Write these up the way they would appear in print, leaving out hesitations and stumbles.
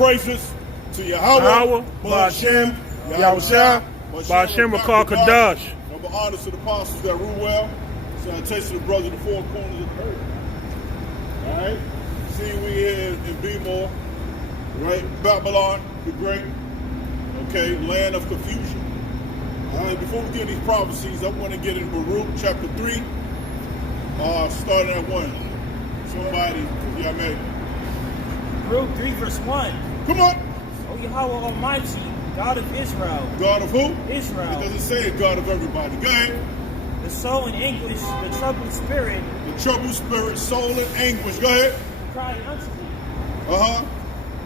Praises to Yahweh, Ba'ashem, Yahushua, Ba'ashem Rakah Kadash. Number honors to the apostles that rule well. Salutation to the brothers in the four corners of the earth. Alright? See, we here in Bmore, right? Babylon, the great, okay, land of confusion. Alright, before we get into these prophecies, I want to get into Baruch chapter 3, starting at 1. Somebody, yeah, man. Baruch 3 verse 1. Come on. O Yahweh Almighty, God of Israel. God of who? Israel. It doesn't say God of everybody. Go ahead. The soul in anguish, the troubled spirit. The troubled spirit, soul in anguish. Go ahead. Crying unto thee. Uh-huh.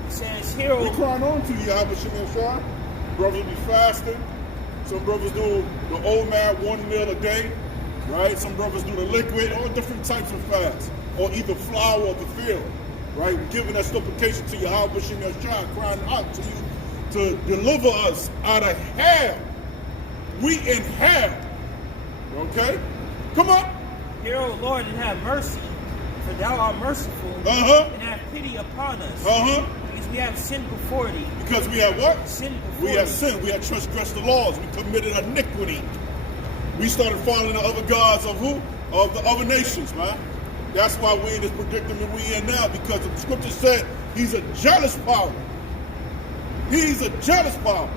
It says, Hear, We're crying on to you, Yahweh Shem Shah. Brothers be fasting. Some brothers do the old man 1 meal a day, right? Some brothers do the liquid, all different types of fasts, or either flour or the field, right? Giving that supplication to Yahweh Shem Shah, crying out to you to deliver us out of hell. We in hell. Okay? Come on. Hear, O Lord, and have mercy, for thou art merciful, and have pity upon us. Because we have sinned before thee. Because we have what? Sinned before We have sinned. We have transgressed the laws. We committed iniquity. We started following the other gods of who? Of the other nations, man. That's why we're in this predicament we in now, because the scripture said he's a jealous power. He's a jealous power.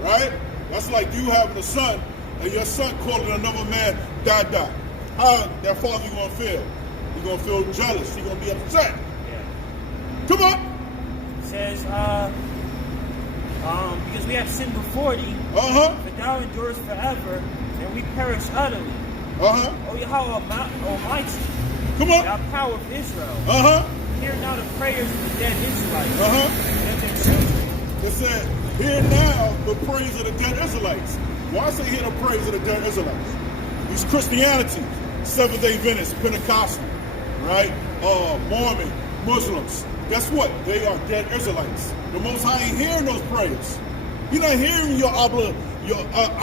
Right? That's like you having a son, and your son calling another man Dada. How that father you gonna feel? You're gonna feel jealous. You're gonna be upset. Yeah. Come on. It says, because we have sinned before thee, but thou endurest forever, and we perish utterly. O Yahweh Almighty, come on, thou power of Israel, hear now the prayers of the dead Israelites, and their children. It said, hear now the praise of the dead Israelites. Why say hear the praise of the dead Israelites? These Christianity, Seventh-day Adventists, Pentecostal, right? Mormon, Muslims. Guess what? They are dead Israelites. The Most High ain't hearing those prayers. You're not hearing your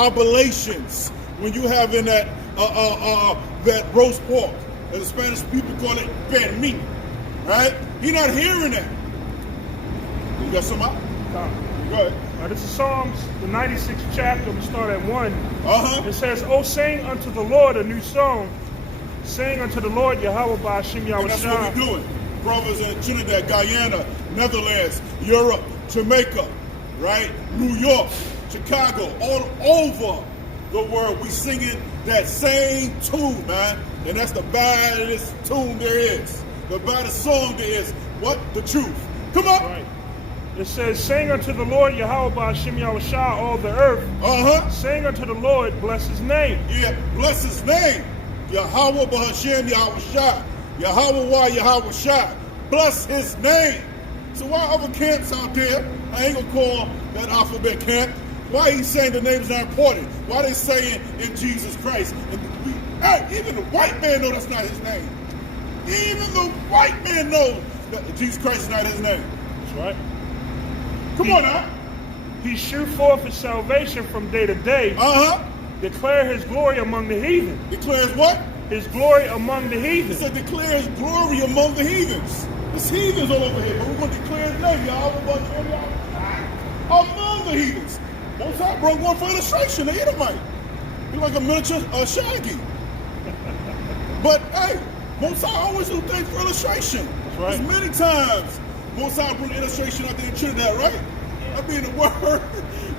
oblations when you having that roast pork, and the Spanish people call it bad meat, right? You're not hearing that. You got some out? Go ahead. This is Psalms, the 96th chapter. We start at 1. It says, "Oh, sing unto the Lord a new song. Sing unto the Lord Yahweh Ba'ashem Yahushua." And that's what we're doing. Brothers in Trinidad, Guyana, Netherlands, Europe, Jamaica, right? New York, Chicago, all over the world. We singing that same tune, man. And that's the baddest tune there is. The baddest song there is. What? The truth. Come on. Right. It says, "Sing unto the Lord Yahweh Ba'ashem Yahushua, all the earth. Sing unto the Lord, bless his name." Yeah, bless his name. Yahweh Ba'ashem Yahushua. Yahweh Yahushua. Bless his name. So why other camps out there, I ain't gonna call that alphabet camp, why he saying the name's not important? Why they saying in Jesus Christ? And even the white man know that's not his name. Even the white man knows that Jesus Christ is not his name. That's right. Come on now. He shew forth his salvation from day to day. Declare his glory among the heathen. Declares what? His glory among the heathen. He said declare his glory among the heathens. There's heathens all over here, but we're going to declare his name, among the heathens. Most High brought one for illustration, the Edomite. He's like a miniature Shaggy. But hey, Most High always do things for illustration. That's right. There's many times Most High bring illustration out there in Trinidad, right? I mean, the word,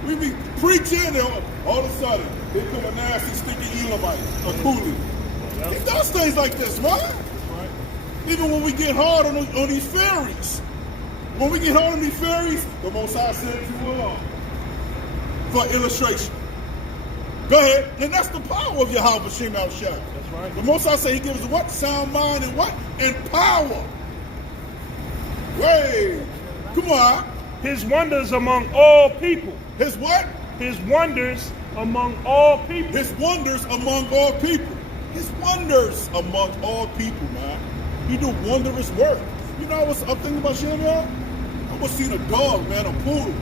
we be preaching, and all of a sudden, they come a nasty, stinky Elamite, a coolie. He does things like this, right? Right. Even when we get hard on these fairies. When we get hard on these fairies, the Most High said to for illustration. Go ahead. And that's the power of Yahweh Shem Yahushua. That's right. The Most High say he gives us what? Sound mind and what? And power. Way. Come on. His wonders among all people. His what? His wonders among all people. His wonders among all people. His wonders among all people, man. He do wondrous work. You know what's I'm thinking about Shem, y'all? I was seeing a dog, man, a poodle.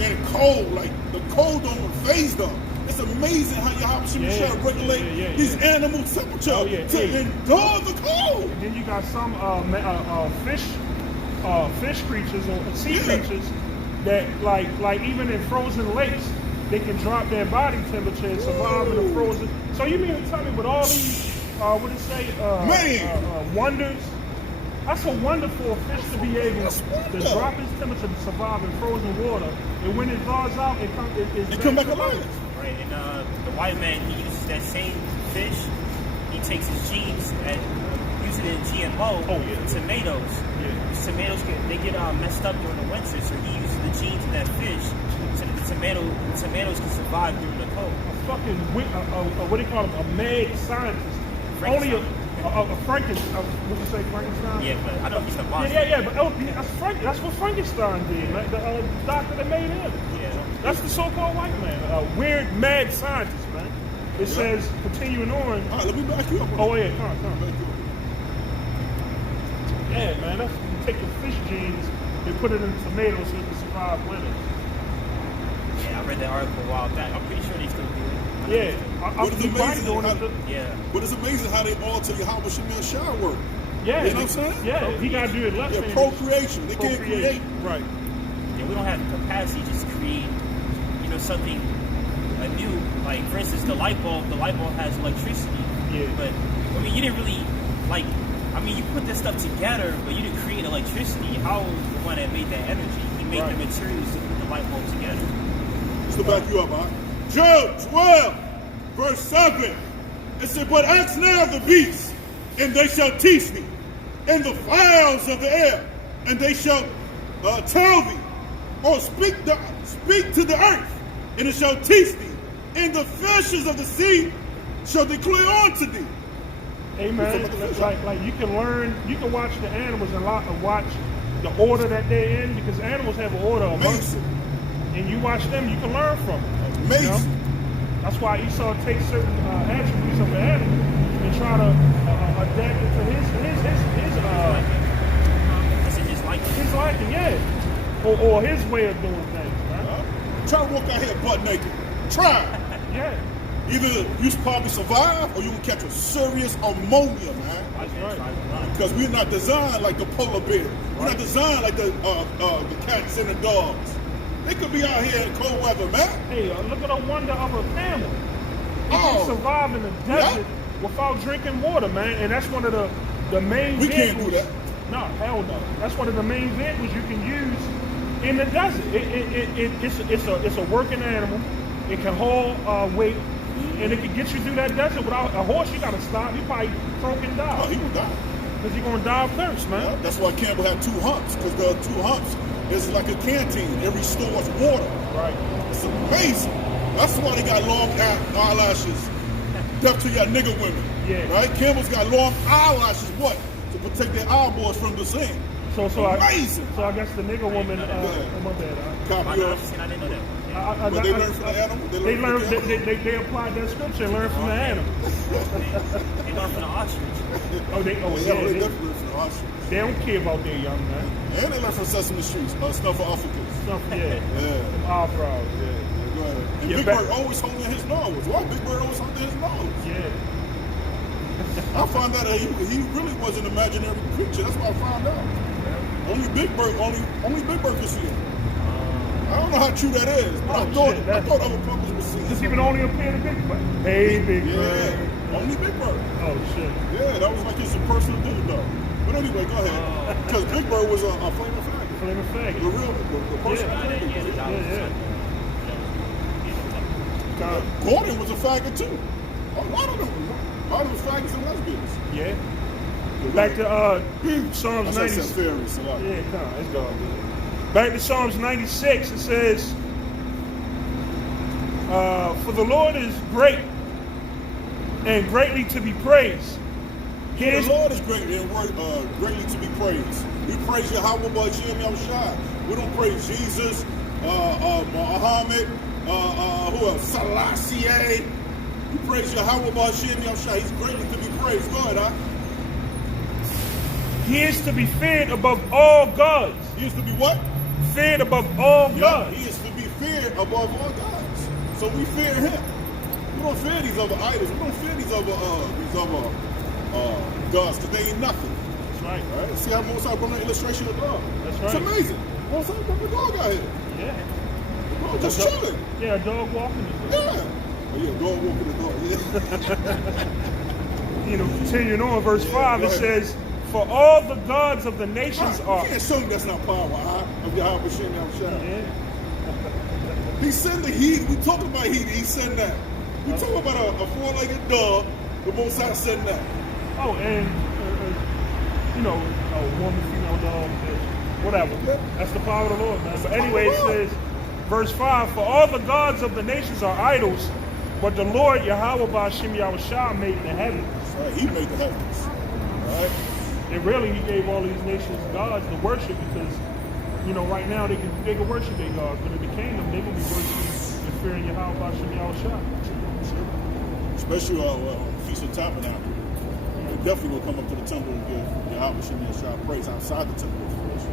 And cold, like the cold don't phase them. It's amazing how Yahweh Shem regulate these animal temperature to endure the cold. And then you got some fish fish creatures or sea creatures that like even in frozen lakes, they can drop their body temperature and survive in a frozen. So you mean to tell me with all these, wonders? That's a wonder for a fish to be able to drop its temperature to survive in frozen water, and when it thaws out, it come back alive. Right, and the white man, he uses that same fish. He takes his genes and uses it in GMO for tomatoes. Yeah. Tomatoes they get messed up during the winter, so he uses the genes of that fish so that the tomatoes can survive during the cold. A fucking what do you call him? A mad scientist. Only a Frankenstein. Would you say Frankenstein? Yeah, but I don't know if he's the monster. Yeah, but that's what Frankenstein did, man. The doctor that made him. Yeah. That's the so-called white man. A weird, mad scientist, man. It says, continuing on. All right, let me back you up. Oh, yeah, come. Yeah, man, that's you take the fish genes and put it in tomatoes so it can survive winter. Yeah, I read that article a while back. I'm pretty sure they still do it. Yeah, but it's amazing how they alter Yahweh Shemel Shah work. Yeah, you know what I'm saying? Yeah, he got to do it left. Yeah, procreation. They can't create. Right. Yeah, we don't have the capacity to just create, something new. Like, for instance, the light bulb has electricity. Yeah. But, I mean, you didn't really, you put this stuff together, but you didn't create electricity. How was the one that made that energy? He made the materials to put the light bulb together. Just to back you up, huh? Job 12, verse 7. It said, but ask now the beasts, and they shall teach thee, and the fowls of the air, and they shall tell thee, or speak to the earth, and it shall teach thee, and the fishes of the sea shall declare unto thee. Amen. Like you can learn, you can watch the animals and watch the order that they're in, because animals have an order amongst them. And you watch them, you can learn from them. Amazing. You know? That's why Esau takes certain attributes of the animal and try to adapt it to his liking, yeah, or his way of doing things. Right? Try to walk out here butt naked. Try. Yeah. Either you probably survive, or you will catch a serious ammonia, man. That's right. Because we're not designed like the polar bear. We're not designed like the cats and the dogs. They could be out here in cold weather, man. Hey, look at the wonder of a camel. It can survive in the desert without drinking water, man. And that's one of the main vehicles. We can't do that. No, hell no. That's one of the main vehicles you can use in the desert. It's a working animal. It can haul weight, and it can get you through that desert. Without a horse, you got to stop. You probably choke and die. Oh, he will die. Because you're going to die of thirst, man. Yeah, that's why Campbell had 2 humps, because the 2 humps is like a canteen. It restores water. Right. It's amazing. That's why they got long eyelashes. Deaf to your nigger women. Yeah. Right? Camels got long eyelashes. What? To protect their eyeballs from the sun. So amazing. I guess the nigger woman. My bad. I didn't know that. But they learned from the animal. They applied that scripture and learned from the animal. They learned from the ostrich. They definitely learned from the ostrich. They don't care about their young man. And they learned from Sesame Street. Stuff for Africans. Our proud. Go ahead. And Big Bird always holding his nose. Why Big Bird always holding his nose? Yeah. I found out that he really was an imaginary creature. That's what I found out. Only Big Bird could see it. I don't know how true that is, but I thought other puppets would see it. Does even only appear to Big Bird? Hey, Big Bird. Yeah, only Big Bird. Oh, shit. Yeah, that was like his personal dude, though. But anyway, go ahead. Because Big Bird was a flaming faggot. Flaming faggot. The real, the person. Gordon was a faggot, too. A lot of them were faggots and lesbians. Yeah. Back to Psalms 96. Yeah, let's go. Back to Psalms 96, it says, for the Lord is great and greatly to be praised. The Lord is great and greatly to be praised. We praise Yahweh B'Shem Yahushua. We don't praise Jesus, Muhammad, who else? Selassie. We praise Yahweh B'Shem Yahushua. He's greatly to be praised. Go ahead, huh? He is to be feared above all gods. He is to be what? Feared above all gods. He is to be feared above all gods. So we fear him. We don't fear these other idols. We don't fear these other gods, because they ain't nothing. right. Right? See how Most High brought an illustration of dog. That's right. It's amazing. Most High brought the dog out here. Yeah. The dog just chilling. Yeah, a dog walking the dog. Yeah. Oh, yeah, dog walking the dog. Yeah. You know, continuing on, verse 5, it says, for all the gods of the nations are... You can't show me that's not power of Yahweh Shem Yahushua. Yeah. He sent the heat. We talk about heat. He sent that. We talk about a four-legged dog. The Most High sent that. Oh, and, you know, a woman, female dog, whatever. Yeah. That's the power of the Lord, man. But anyway, it says, verse 5, for all the gods of the nations are idols, but the Lord Yahweh Ba'ashem Yahushua made the heavens. That's right. He made the heavens. Right? And really, he gave all these nations gods to worship because, you know, right now they can worship their gods, but in the kingdom they're gonna be worshiping and fearing Yahweh Ba'ashem Yahushua. Especially on Feast of Tabernacle. They definitely will come up to the temple and give Yahweh Shem Yahushua praise outside the temple, of course.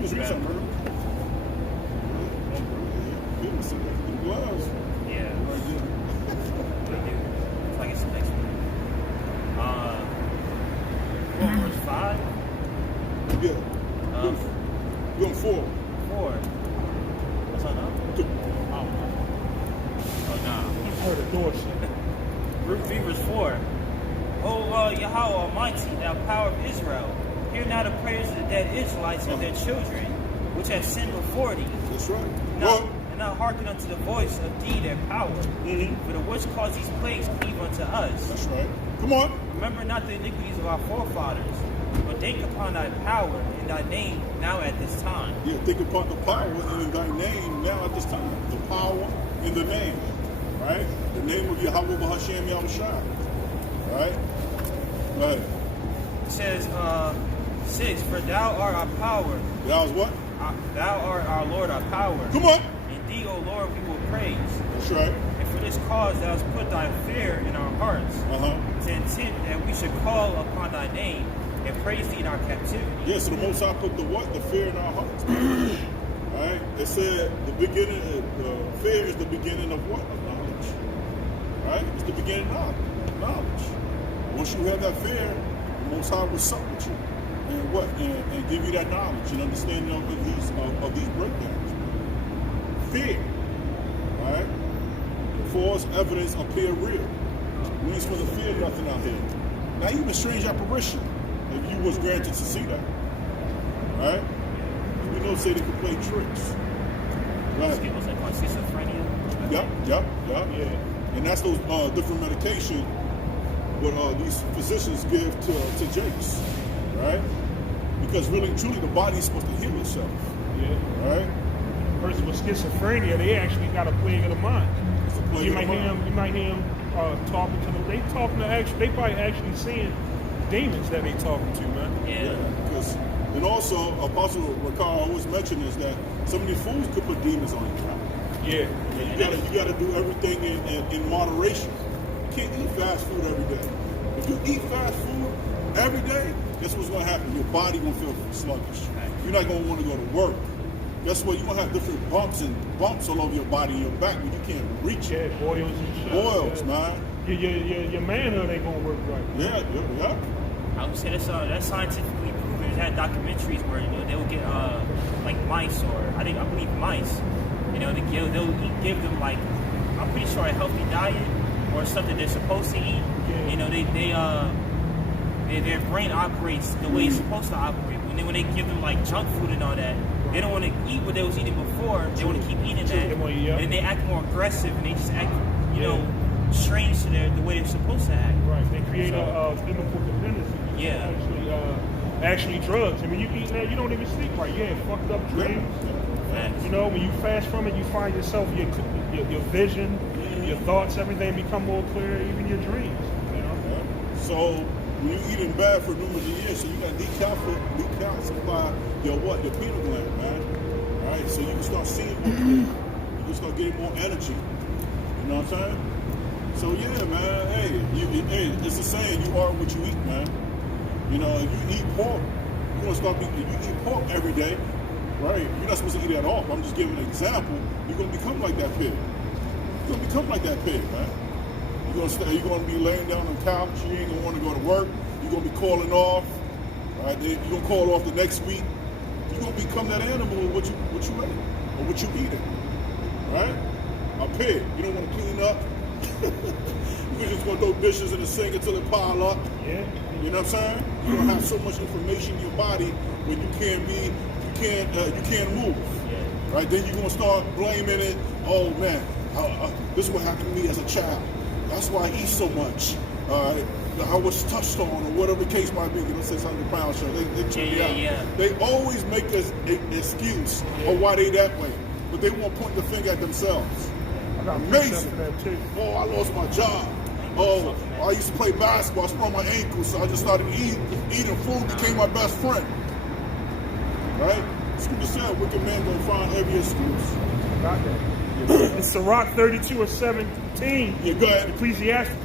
Just read something, bro. The gloves. Yeah. Right there. It's like it's the next one. Verse 5? Yeah. We're on 4. 4. What's on that? Oh, nah. Heard a door shut. Root 3, verse 4. O Yahweh Almighty, thou power of Israel, hear now the prayers of the dead Israelites and their children, which have sinned before thee. That's right. And now hearken unto the voice of thee, their power. For the which cause these plagues cleave unto us. That's right. Come on. Remember not the iniquities of our forefathers, but think upon thy power in thy name now at this time. Yeah, think upon the power in thy name now at this time. The power in the name. Right? The name of Yahweh B'Hashem Yahushua. Right? Go ahead. It says, 6, for thou art our power. That was what? Thou art our Lord, our power. Come on. In thee, O Lord, we will praise. That's right. And for this cause thou hast put thy fear in our hearts, to intent that we should call upon thy name and praise thee in our captivity. Yeah, so the Most High put the what? The fear in our hearts. Right? They said the beginning, fear is the beginning of what? Of knowledge. Right? It's the beginning of knowledge. Once you have that fear, the Most High will sup with you. And what? And give you that knowledge and understanding of these breakdowns. Fear. Right? False evidence appear real. We ain't supposed to fear nothing out here. Not even strange apparition, if you was granted to see that. Right? We know say they can play tricks. Right? What's that called? Schizophrenia? Yep. Yeah. And that's those different medication what these physicians give to Jakes. Right? Because really and truly the body's supposed to heal itself. Yeah. Right? A person with schizophrenia, they actually got a plague of the mind. You might hear him talking to them. They probably actually seeing demons that they talking to, man. Yeah. Because and also Apostle Ricardo always mentioned is that some of these foods could put demons on you. Yeah. You gotta do everything in moderation. You can't eat fast food every day. If you eat fast food every day, guess what's gonna happen? Your body gonna feel sluggish. You're not gonna want to go to work. Guess what? You're gonna have different bumps all over your body and your back when you can't reach it. Yeah, oils and shit. Oils, man. Your manhood ain't gonna work right. Yeah. I would say that's scientifically proven. They've had documentaries where they will get like mice or I believe mice. They'll give them like I'm pretty sure a healthy diet or something they're supposed to eat. Yeah. Their brain operates the way it's supposed to operate. When they give them like junk food and all that, they don't want to eat what they was eating before. They want to keep eating that, and then they act more aggressive and they just act, strange to the way they're supposed to act. Right. They create a chemical dependency. Yeah. Actually drugs. I mean, you eat that, you don't even sleep right. Yeah, fucked up dreams. Facts. When you fast from it, you find yourself your vision, your thoughts, everything become more clear, even your dreams. So when you're eating bad for numerous years, so you got to decalcify your pineal gland, man. All right, so you can start seeing more clearly. You can start getting more energy. You know what I'm saying? So yeah, man. Hey, it's the saying: you are what you eat, man. If you eat pork, you're gonna start. If you eat pork every day, right? You're not supposed to eat it at all. But I'm just giving an example. You're gonna become like that pig. You're gonna become like that pig, man. You're gonna be laying down on the couch. You ain't gonna want to go to work. You're gonna be calling off. Right? You're gonna call off the next week. You're gonna become that animal with what you ate or what you eating. Right? A pig. You don't want to clean up. You're just gonna throw dishes in the sink until it pile up. Yeah. You know what I'm saying? You don't have so much information in your body when you can't move. Yeah. Right? Then you're gonna start blaming it. Oh man, this is what happened to me as a child. That's why I eat so much. I was touched on, or whatever the case might be. You know, 600 pounds. They check me out. Yeah. They always make us an excuse of why they that way, but they won't point the finger at themselves. Amazing. Oh, I lost my job. Oh, I used to play basketball. I sprained my ankle, so I just started eating food. Became my best friend. Right? Scripture said, wicked man gonna find every excuse. Got that. In Sirach 32:17. Yeah, go ahead. Ecclesiasticus.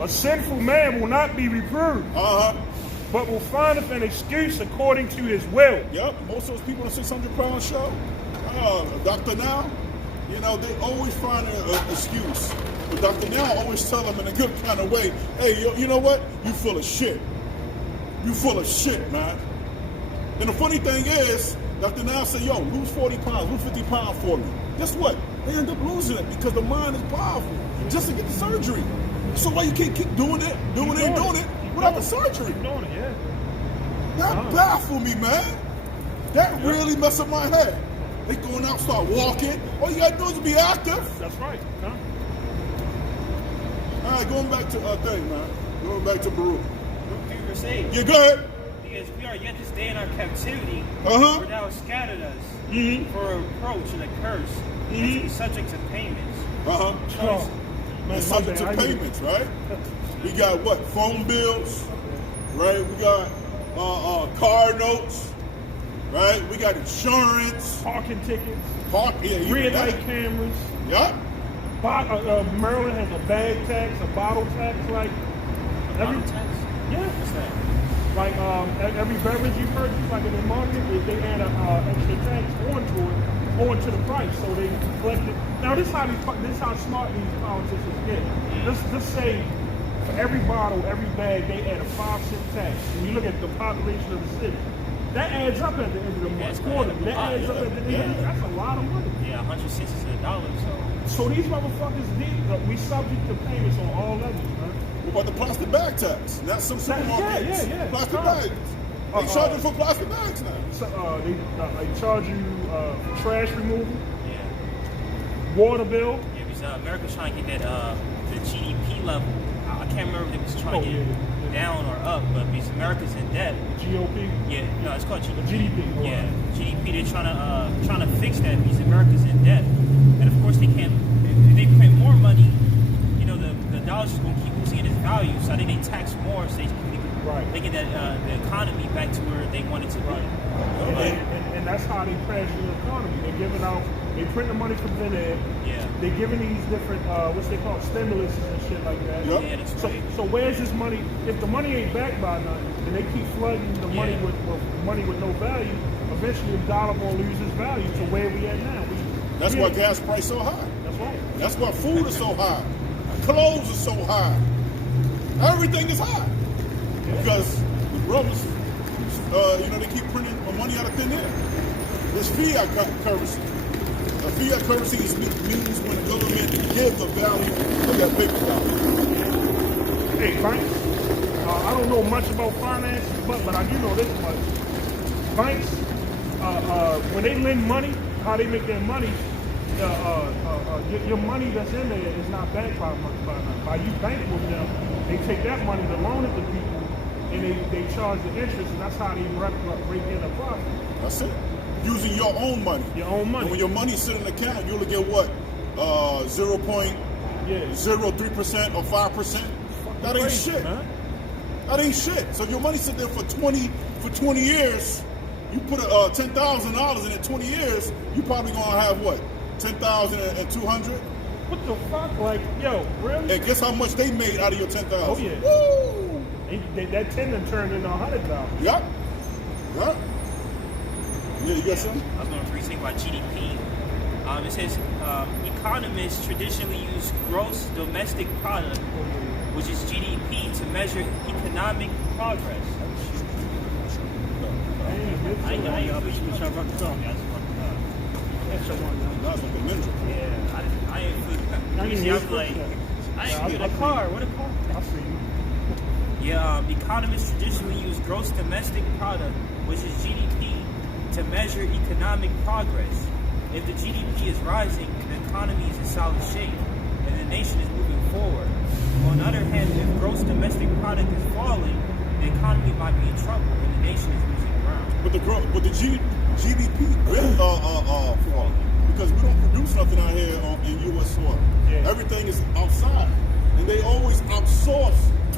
A sinful man will not be reproved, but will find an excuse according to his will. Yep. Most of those people on the 600-pound show, Dr. Now, you know, they always find an excuse. But Dr. Now always tell them in a good kind of way, hey, you know what? You full of shit. You full of shit, man. And the funny thing is, Dr. Now say, yo, lose 40 pounds, lose 50 pounds for me. Guess what? They end up losing it because the mind is powerful just to get the surgery. So why you can't keep doing it without the surgery? Keep doing it, yeah. That baffled me, man. That really messed up my head. They going out, start walking. All you gotta do is be active. That's right. Huh? All right, going back to thing, man. Going back to Baruch. We were saying. Yeah, go ahead. Because we are yet to stay in our captivity, Uh-huh. for thou hast scattered us for a reproach and a curse, and to be subject to payments. Uh-huh. Oh, man, And subject to payments, right? We got what? Phone bills, right? We got car notes, right? We got insurance, parking tickets, red red light cameras. Yep. Maryland has a bag tax, a bottle tax, like every Bottle tax? yeah. What's that? Like every beverage you purchase, like in the market, they add an extra tax onto the price, so they collect it. Now this is how smart these politicians get. Let's say for every bottle, every bag, they add a 5-cent tax. When you look at the population of the city, that adds up at the end of the month. Quarterly, that adds up at the end of the month. That's a lot of money. Yeah, 100 cents is $1, So these motherfuckers we subject to payments on all levels, man. What about the plastic bag tax? That's some supermarkets. Yeah. Plastic bags. They charge you for plastic bags now. So, they charge you for trash removal, Yeah. water bill. Yeah, because America's trying to get that the GDP level. I can't remember if it was trying to get down or up, but because America's in debt. GOP. Yeah, no, it's called GDP. GDP. Yeah, GDP. They're trying to fix that because America's in debt, and of course they can't. If they print more money, you know, the dollar's just going to keep losing its value. So I think they tax more, so they get that the economy back to where they want it to be. And that's how they crash the economy. They print the money from thin air. Yeah. They're giving these different, what's they call stimulus and shit like that. Yep. Yeah, that's right. So where's this money? If the money ain't backed by nothing, and they keep flooding the money with money with no value, eventually the dollar gonna lose its value to where we at now. That's why gas price so high. That's right. That's why food is so high. Clothes are so high. Everything is high. Because the brothers, they keep printing money out of thin air. It's fiat currency. A fiat currency means when the government gives the value of that paper dollar. Hey, banks. I don't know much about finance, but I do know this much. Banks, when they lend money, how they make their money, your money that's in there is not backed by nothing. By you banking with them, they take that money to loan it to people, and they charge the interest, and that's how they break in the profit. That's it. Using your own money. Your own money. And when your money's sitting in the account, you only get what? 0.03% or 5%? That ain't shit. Man. That ain't shit. So if your money sit there for 20 years, you put $10,000 in it 20 years, you probably gonna have what? 10,200? What the fuck? Like, yo, really? And guess how much they made out of your 10,000? Oh yeah. Woo! That 10 done turned into 100,000. Yup. Yeah, you got something? I was going to think about GDP. It says economists traditionally use gross domestic product, which is GDP, to measure economic progress. I ain't wish you trying to run the song. I just want I ain't see, I'm like, I ain't get a car. What a car? I see you. Yeah, economists traditionally use gross domestic product, which is GDP, to measure economic progress. If the GDP is rising, the economy is in solid shape, and the nation is moving forward. On the other hand, if gross domestic product is falling, the economy might be in trouble, and the nation is losing ground. But the GDP been falling because we don't produce nothing out here in U.S. soil. Yeah. Everything is outside, and they always outsource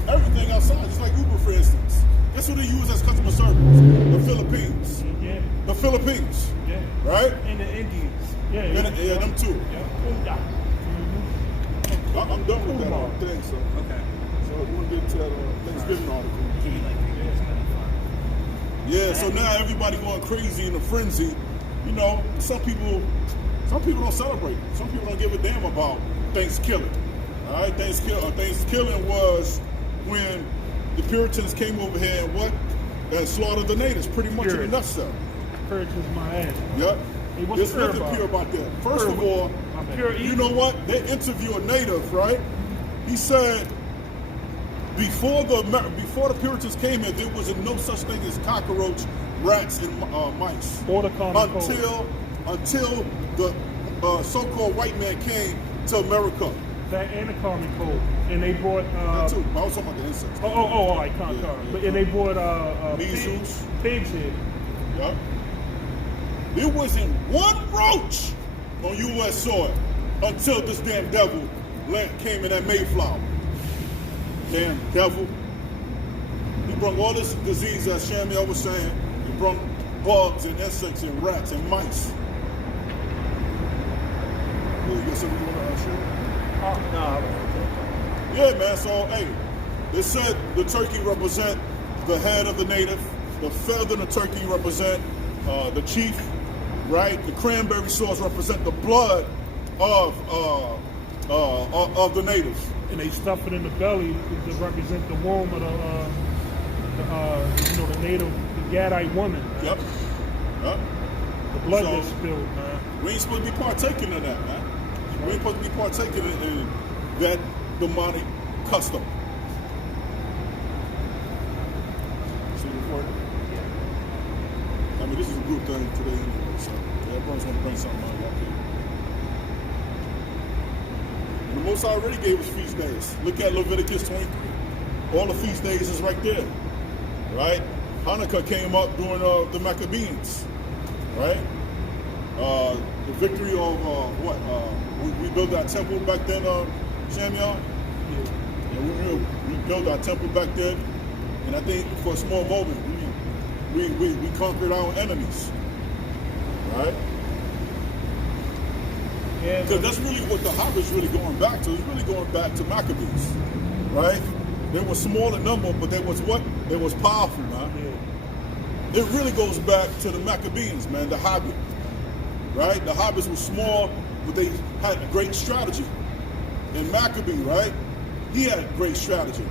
everything outside. Just like Uber, for instance. Guess who they use as customer service? The Philippines. Yeah. The Philippines. Yeah. Right? And the Indians. Yeah. Yeah, them too. Yeah. I'm done with that thing, so. Okay. So we want to get to that Thanksgiving article. Like, Yeah, so now everybody going crazy in a frenzy. You know, some people don't celebrate. Some people don't give a damn about Thanksgiving. All right, Thanksgiving was when the Puritans came over here and slaughtered the natives, pretty much in a nutshell. Puritans, my ass. Yep. Hey, what's There's pure nothing about pure about that. First of all, pure you know what? They interview a native, right? He said before the Puritans came here, there was no such thing as cockroach, rats, and mice. Or the common cold. Until the so-called white man came to America. That and the common cold. And they brought That too. I was talking about the insects. all right, and they brought measles, pigs here. Yep. There wasn't one roach on U.S. soil until this damn devil came in that Mayflower. Damn devil. He brought all this disease, as Shamiel was saying. He brought bugs and insects and rats and mice. You got something you want to share? no. Yeah, man. So, hey, they said the turkey represent the head of the native. The feather in the turkey represent the chief, right? The cranberry sauce represent the blood of the natives. And they stuff it in the belly to represent the womb of the native, the Gadite woman. Man. Yep. The blood that's spilled, man. We ain't supposed to be partaking in that, man. We ain't supposed to be partaking in that demonic custom. See the report? Yeah. I mean, this is a group thing today anyway, so everyone's going to bring something out like here. And the Most High already gave us feast days. Look at Leviticus 23. All the feast days is right there, right? Hanukkah came up during the Maccabees, right? The victory of we built that temple back then, Shamiel. Yeah, we built our temple back then, and I think for a small moment we conquered our enemies, right? Yeah, because that's really what the Habit's really going back to. It's really going back to Maccabees, right? They were small in number, but they was what? They was powerful, man. Yeah. It really goes back to the Maccabees, man, the Habit, right? The Habits were small, but they had a great strategy. And Maccabee, right? He had great strategy.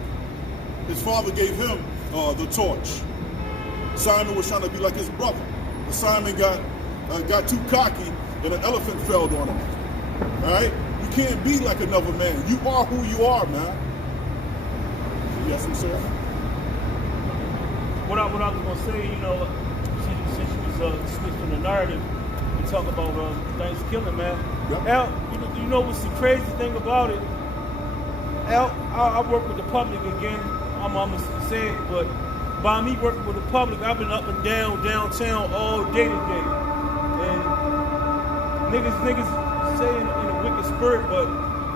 His father gave him the torch. Simon was trying to be like his brother. But Simon got too cocky, and an elephant fell on him. All right? You can't be like another man. You are who you are, man. Yes, I'm saying. What I was gonna say, you know, since you was switching the narrative, we talk about Thanksgiving, man. Yep. Al, you know what's the crazy thing about it? Al, I work with the public again. I'm gonna say it, but by me working with the public, I've been up and down downtown all day today, and niggas say in a wicked spirit, but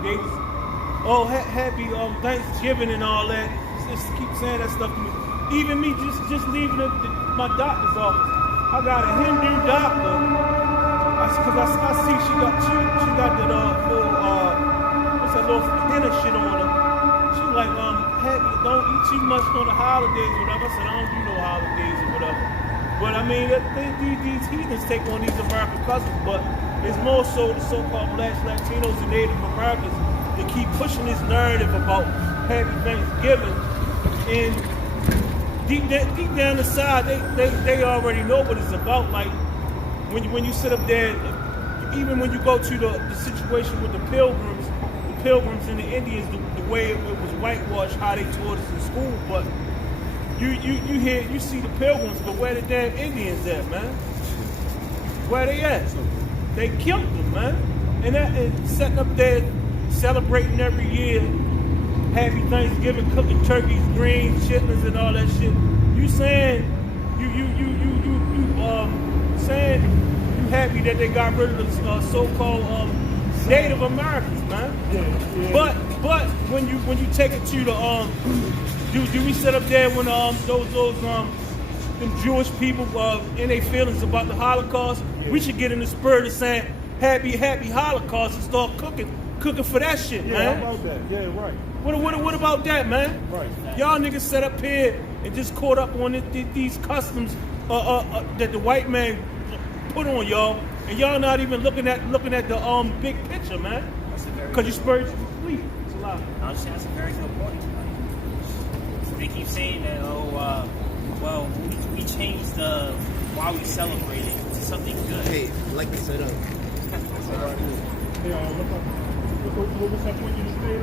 they was all happy Thanksgiving and all that. Just keep saying that stuff to me. Even me just leaving my doctor's office, I got a Hindu doctor. Cause I see she got that little what's that little henna shit on her. She like happy, don't eat too much on the holidays or whatever. I said I don't do no holidays or whatever. But I mean, these heathens take on these American customs, but it's more so the so-called blacks, Latinos, and Native Americans that keep pushing this narrative about Happy Thanksgiving. And deep down inside, they already know what it's about. Like when you sit up there, even when you go to the situation with the pilgrims and the Indians, the way it was whitewashed, how they taught us in school, but you see the pilgrims, but where the damn Indians at, man? Where they at? They killed them, man. And sitting up there celebrating every year, Happy Thanksgiving, cooking turkeys, greens, chitlins, and all that shit. You saying saying you happy that they got rid of the so-called Native Americans, man? Yeah. But when you take it to the do we sit up there when them Jewish people in their feelings about the Holocaust? Yeah. We should get in the spirit of saying happy Holocaust and start cooking for that shit, man. How about that? Yeah, right. What about that, man? Right. Y'all niggas set up here and just caught up on these customs that the white man put on y'all, and y'all not even looking at the big picture, man. Because you spurred sleep. It's a lot. I was saying that's a very good point. They keep saying that, well, we changed the why we celebrate it to something good. Hey, like to set up. What was that point you just made?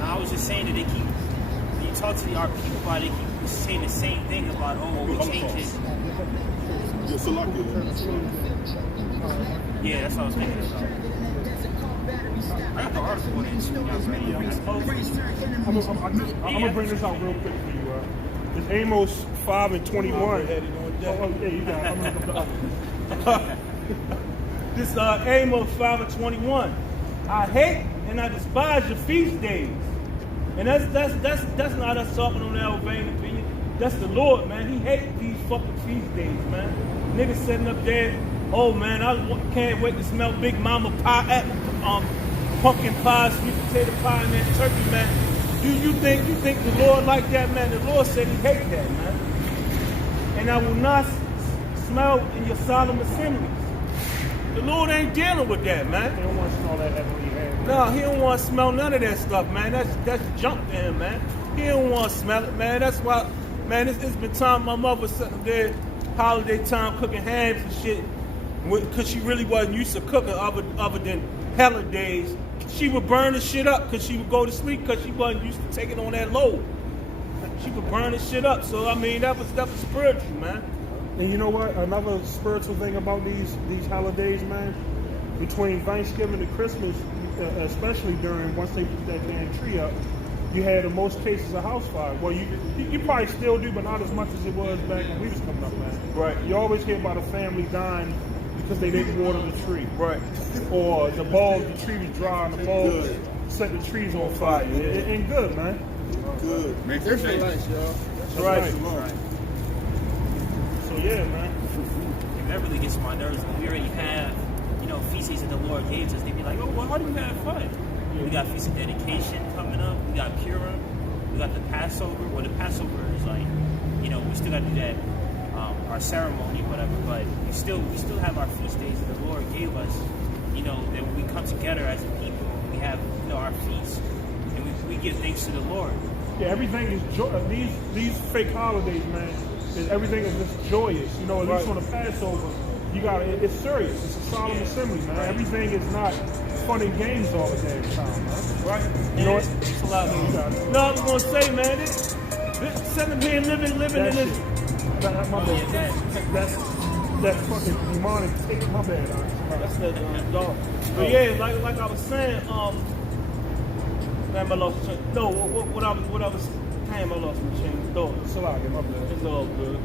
I was just saying that they keep, when you talk to our people about it, they keep saying the same thing about, we changed it. Yes, so like Yeah, that's what I was thinking about. I got the article on it. I'm gonna bring this out real quick for you. It's Amos 5:21. Oh, yeah, you got it. I'm gonna look up the other. This Amos 5:21. I hate and I despise your feast days. And that's not us talking on our vain opinion. That's the Lord, man. He hates these fucking feast days, man. Niggas sitting up there, oh man, I can't wait to smell Big Mama pie, pumpkin pie, sweet potato pie, and that turkey, man. You think the Lord like that, man? The Lord said He hates that, man. And I will not smell in your solemn assemblies. The Lord ain't dealing with that, man. They don't want to smell that heavenly hand. No, He don't want to smell none of that stuff, man. That's junk to Him, man. He don't want to smell it, man. That's why, man, it's been time my mother was sitting there, holiday time, cooking hams and shit, because she really wasn't used to cooking other than hella days. She would burn the shit up because she would go to sleep because she wasn't used to taking on that load. She would burn the shit up. So, I mean, that was spiritual, man. And you know what? Another spiritual thing about these holidays, man, between Thanksgiving and Christmas, especially once they put that damn tree up, you had in most cases a house fire. Well, you probably still do, but not as much as it was back when we was coming up, man. Right. You always hear about a family dying because they didn't water the tree. Right. Or the tree was dry and the bulbs set the trees on fire. It ain't good, man. good. There's no lights, y'all. That's right. So yeah, man. That really gets on my nerves. When we already have, feast days that the Lord gave us, they be like, oh, well, how do we have fun? We got Feast of Dedication coming up. We got Purim. We got the Passover. Well, the Passover is like, we still got to do that, our ceremony, whatever. But we still have our feast days that the Lord gave us. That when we come together as a people, we have our feasts, and we give thanks to the Lord. Yeah, everything is these fake holidays, man. Everything is just joyous. At least on the Passover, it's serious. It's a solemn assembly, man. Everything is not fun and games all the damn time, man. Right? You know what? It's a lot of No, I was gonna say, man, this sitting here living That in this. shit. My bad. That's fucking demonic. Take my bad. That's that dog. But yeah, like I was saying, man, I lost the chain. No, what I was damn, I lost my chain of thought. It's a lot, my bad. It's all good.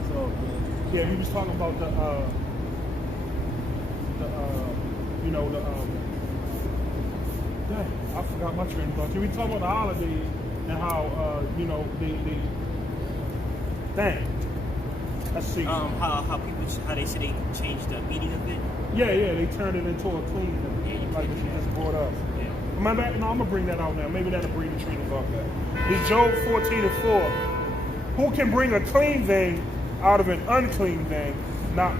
It's all good. Yeah, we was talking about dang, I forgot my train of thought. We talking about the holidays and how, they dang. Let's see. How they say they changed the meaning of it. Yeah, they turned it into a clean thing. Yeah, Like what you just brought up. Yeah. I'm gonna bring that out now. Maybe that'll bring the train of thought back. It's Job 14:4. Who can bring a clean thing out of an unclean thing? Not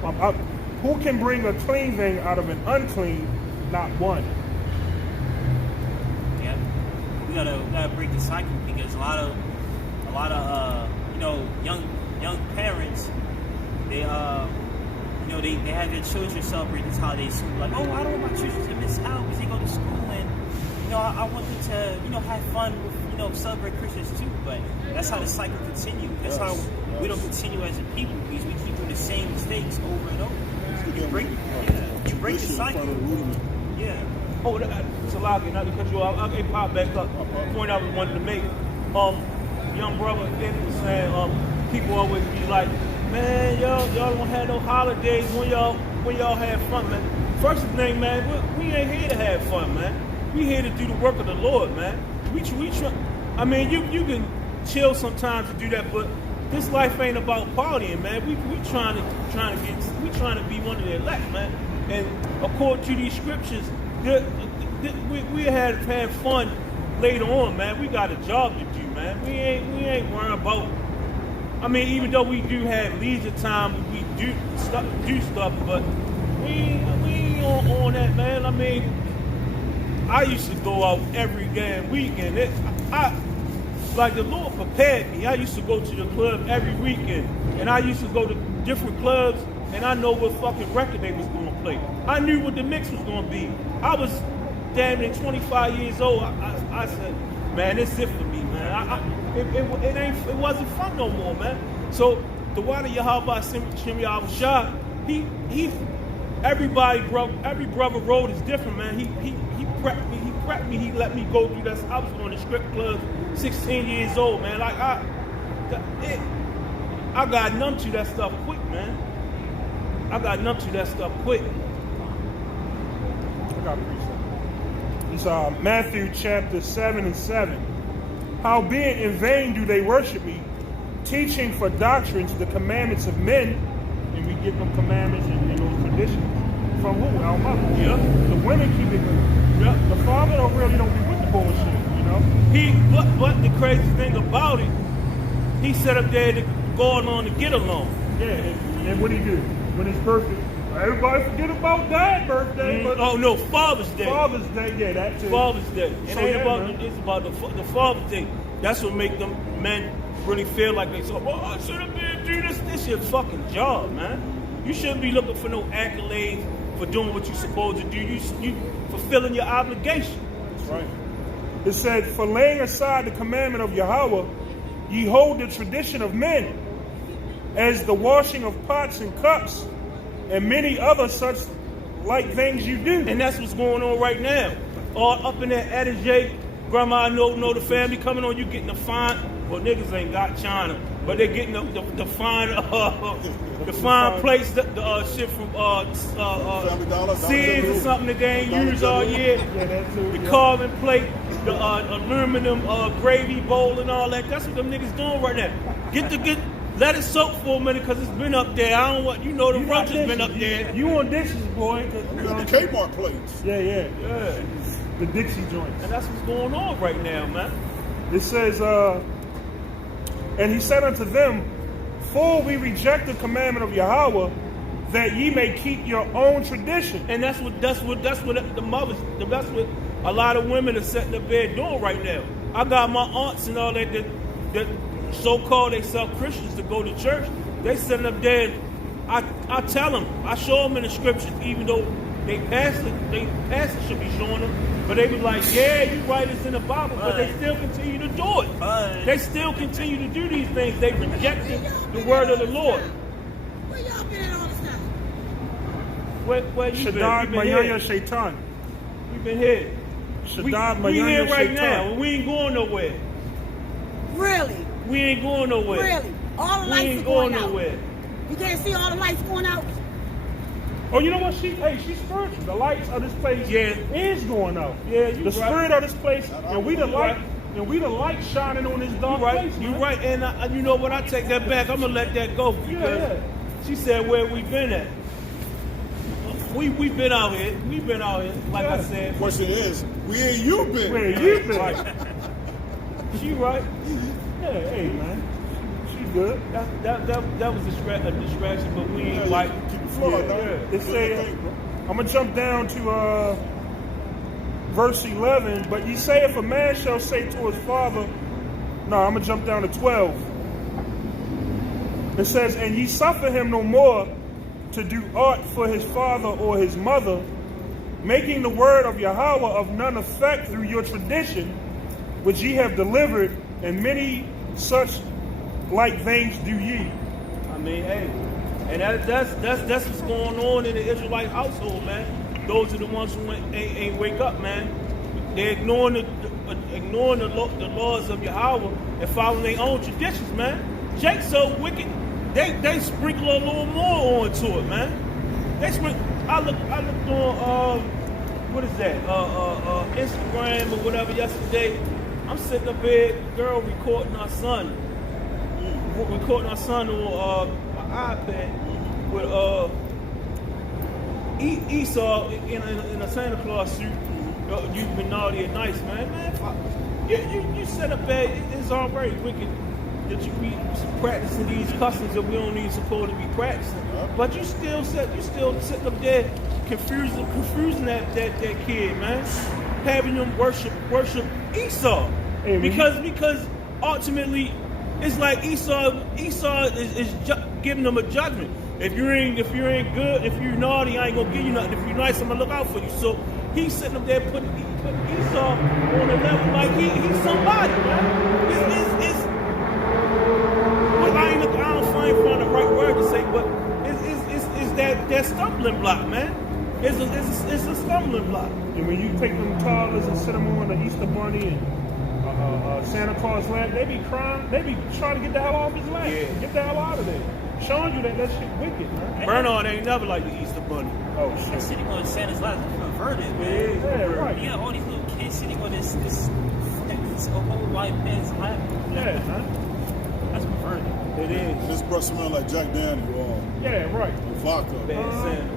who can bring a clean thing out of an unclean? Not one. Yeah, we gotta break the cycle because a lot of young parents, they they have their children celebrate this holiday soon. Like, oh, I don't want my children to miss out because they go to school and I want them to have fun with celebrate Christmas too. But that's how the cycle continues. That's how we don't continue as a people because we keep doing the same mistakes over and over. You break the cycle. Yeah. Oh, Salaki, not to cut you off. I'll pop back up. Point I was wanting to make. Young brother Ed was saying, people always be like, man, y'all don't have no holidays when y'all have fun, man. First thing, man, we ain't here to have fun, man. We here to do the work of the Lord, man. We try. I mean, you can chill sometimes to do that, but this life ain't about partying, man. We trying to be one of the elect, man. And according to these scriptures, we had fun later on, man. We got a job to do, man. We ain't worrying about. I mean, even though we do have leisure time, we do stuff, but we ain't on that, man. I mean, I used to go out every damn weekend. Like the Lord prepared me. I used to go to the club every weekend, and I used to go to different clubs, and I know what fucking record they was going to play. I knew what the mix was going to be. I was damn near 25 years old. I said, man, it's it for me, man. It wasn't fun no more, man. So the water Yahweh Shem Yahweh Shah, every brother road is different, man. He prepped me. He let me go through that. I was on the strip club, 16 years old, man. Like I got numb to that stuff quick, man. I got numb to that stuff quick. I got precept. It's Matthew chapter 7 and 7. Howbeit in vain do they worship me, teaching for doctrines the commandments of men, and we give them commandments and those traditions. From who? Our mother. Yeah. The women keep it. Yeah. The father don't be with the bullshit, But the crazy thing about it, he set up there to go along to get along. Yeah, and what he do? When it's perfect, everybody forget about Dad's birthday. But oh no, Father's Day. Father's Day, yeah, that too. Father's Day. It So, ain't yeah, about man. it's about the Father's Day. That's what make them men really feel like they say, well, I should have been do this. This your fucking job, man. You shouldn't be looking for no accolades for doing what you're supposed to do. You fulfilling your obligation. That's right. It said, for laying aside the commandment of Yahweh, ye hold the tradition of men, as the washing of pots and cups, and many other such like things you do. And that's what's going on right now. All up in that Adage, grandma, I know the family coming on, you getting the fine. Well, niggas ain't got China, but they're getting the fine plates, the shit from Sears or something that they ain't used all year. Yeah, that too, The yeah. carving plate, the aluminum gravy bowl and all that. That's what them niggas doing right now. Let it soak for a minute because it's been up there. I don't want the roach has been up there. You on dishes, boy. We got the Kmart plates. Yeah. Yeah. The Dixie joints. And that's what's going on right now, man. It says, and he said unto them, for we reject the commandment of Yahweh, that ye may keep your own tradition. And that's what the mothers, that's what a lot of women are sitting up there doing right now. I got my aunts and all that so-called they sell Christians to go to church. They sitting up there. I tell them, I show them in the scriptures, even though they pastor should be showing them, but they be like, yeah, you right, it's in the Bible, but they still continue to do it. They still continue to do these things. They rejected the word of the Lord. Where y'all been at all this time? Where you Shaddad been? Mayaya Shaitan. We've been here. Shaddad We Mayaya here right Shaitan. now. We ain't going nowhere. Really? We ain't going nowhere. Really? All the We lights ain't are going going out. nowhere. You can't see all the lights going out? Oh, you know what? She's spiritual. The lights of this place is going out. Yeah, you the right. spirit of this place, and we the light, and we the light shining on this dark place. You man. right, and you know what? I take that back. I'm gonna let that go because Yeah. she said where we been at. We've been out here. We've been out here. Like I said, Question is, where you been? Where you been? Right. She right. Yeah, hey man. She good. That was a distraction, but we ain't like. keep it flowing, Yeah, dog. it say, I'm going to jump down to verse 11. But ye say, if a man shall say to his father, no, I'm going to jump down to 12. It says, and ye suffer him no more to do aught for his father or his mother, making the word of Yahweh of none effect through your tradition, which ye have delivered, and many such like things do ye. I mean, hey, and that's what's going on in the Israelite household, man. Those are the ones who ain't wake up, man. They're ignoring the laws of Yahweh and following their own traditions, man. Jake's so wicked. They sprinkle a little more onto it, man. They sprinkle. I looked on what is that? Instagram or whatever yesterday. I'm sitting up here, girl recording our son on an iPad with Esau in a Santa Claus suit. You've been naughty and nice, man. You sit up there. It's already wicked that you be practicing these customs that we don't even supposed to be practicing. But you still sitting up there confusing that kid, man. Having them worship Esau. Hey, because ultimately it's like Esau is giving them a judgment. If you ain't good, if you're naughty, I ain't gonna give you nothing. If you're nice, I'm gonna look out for you. So he's sitting up there putting Esau on a level like he's somebody, man. I don't find the right word to say, but it's that stumbling block, man. It's a stumbling block. And when you take them toddlers and sit them on the Easter Bunny and Santa Claus lap, they be crying. They be trying to get the hell off his lap. Yeah. Get the hell out of there. Showing you that shit wicked, man. Bernard ain't never like the Easter Bunny. Oh, That shit. sitting on Santa's lap is perverted, man. Yeah, right. You got all these little kids sitting on this whole white man's lap. Yeah, man. That's perverted. It is. This breath smell like Jack Daniel or Yeah, right. vodka. Bad Santa.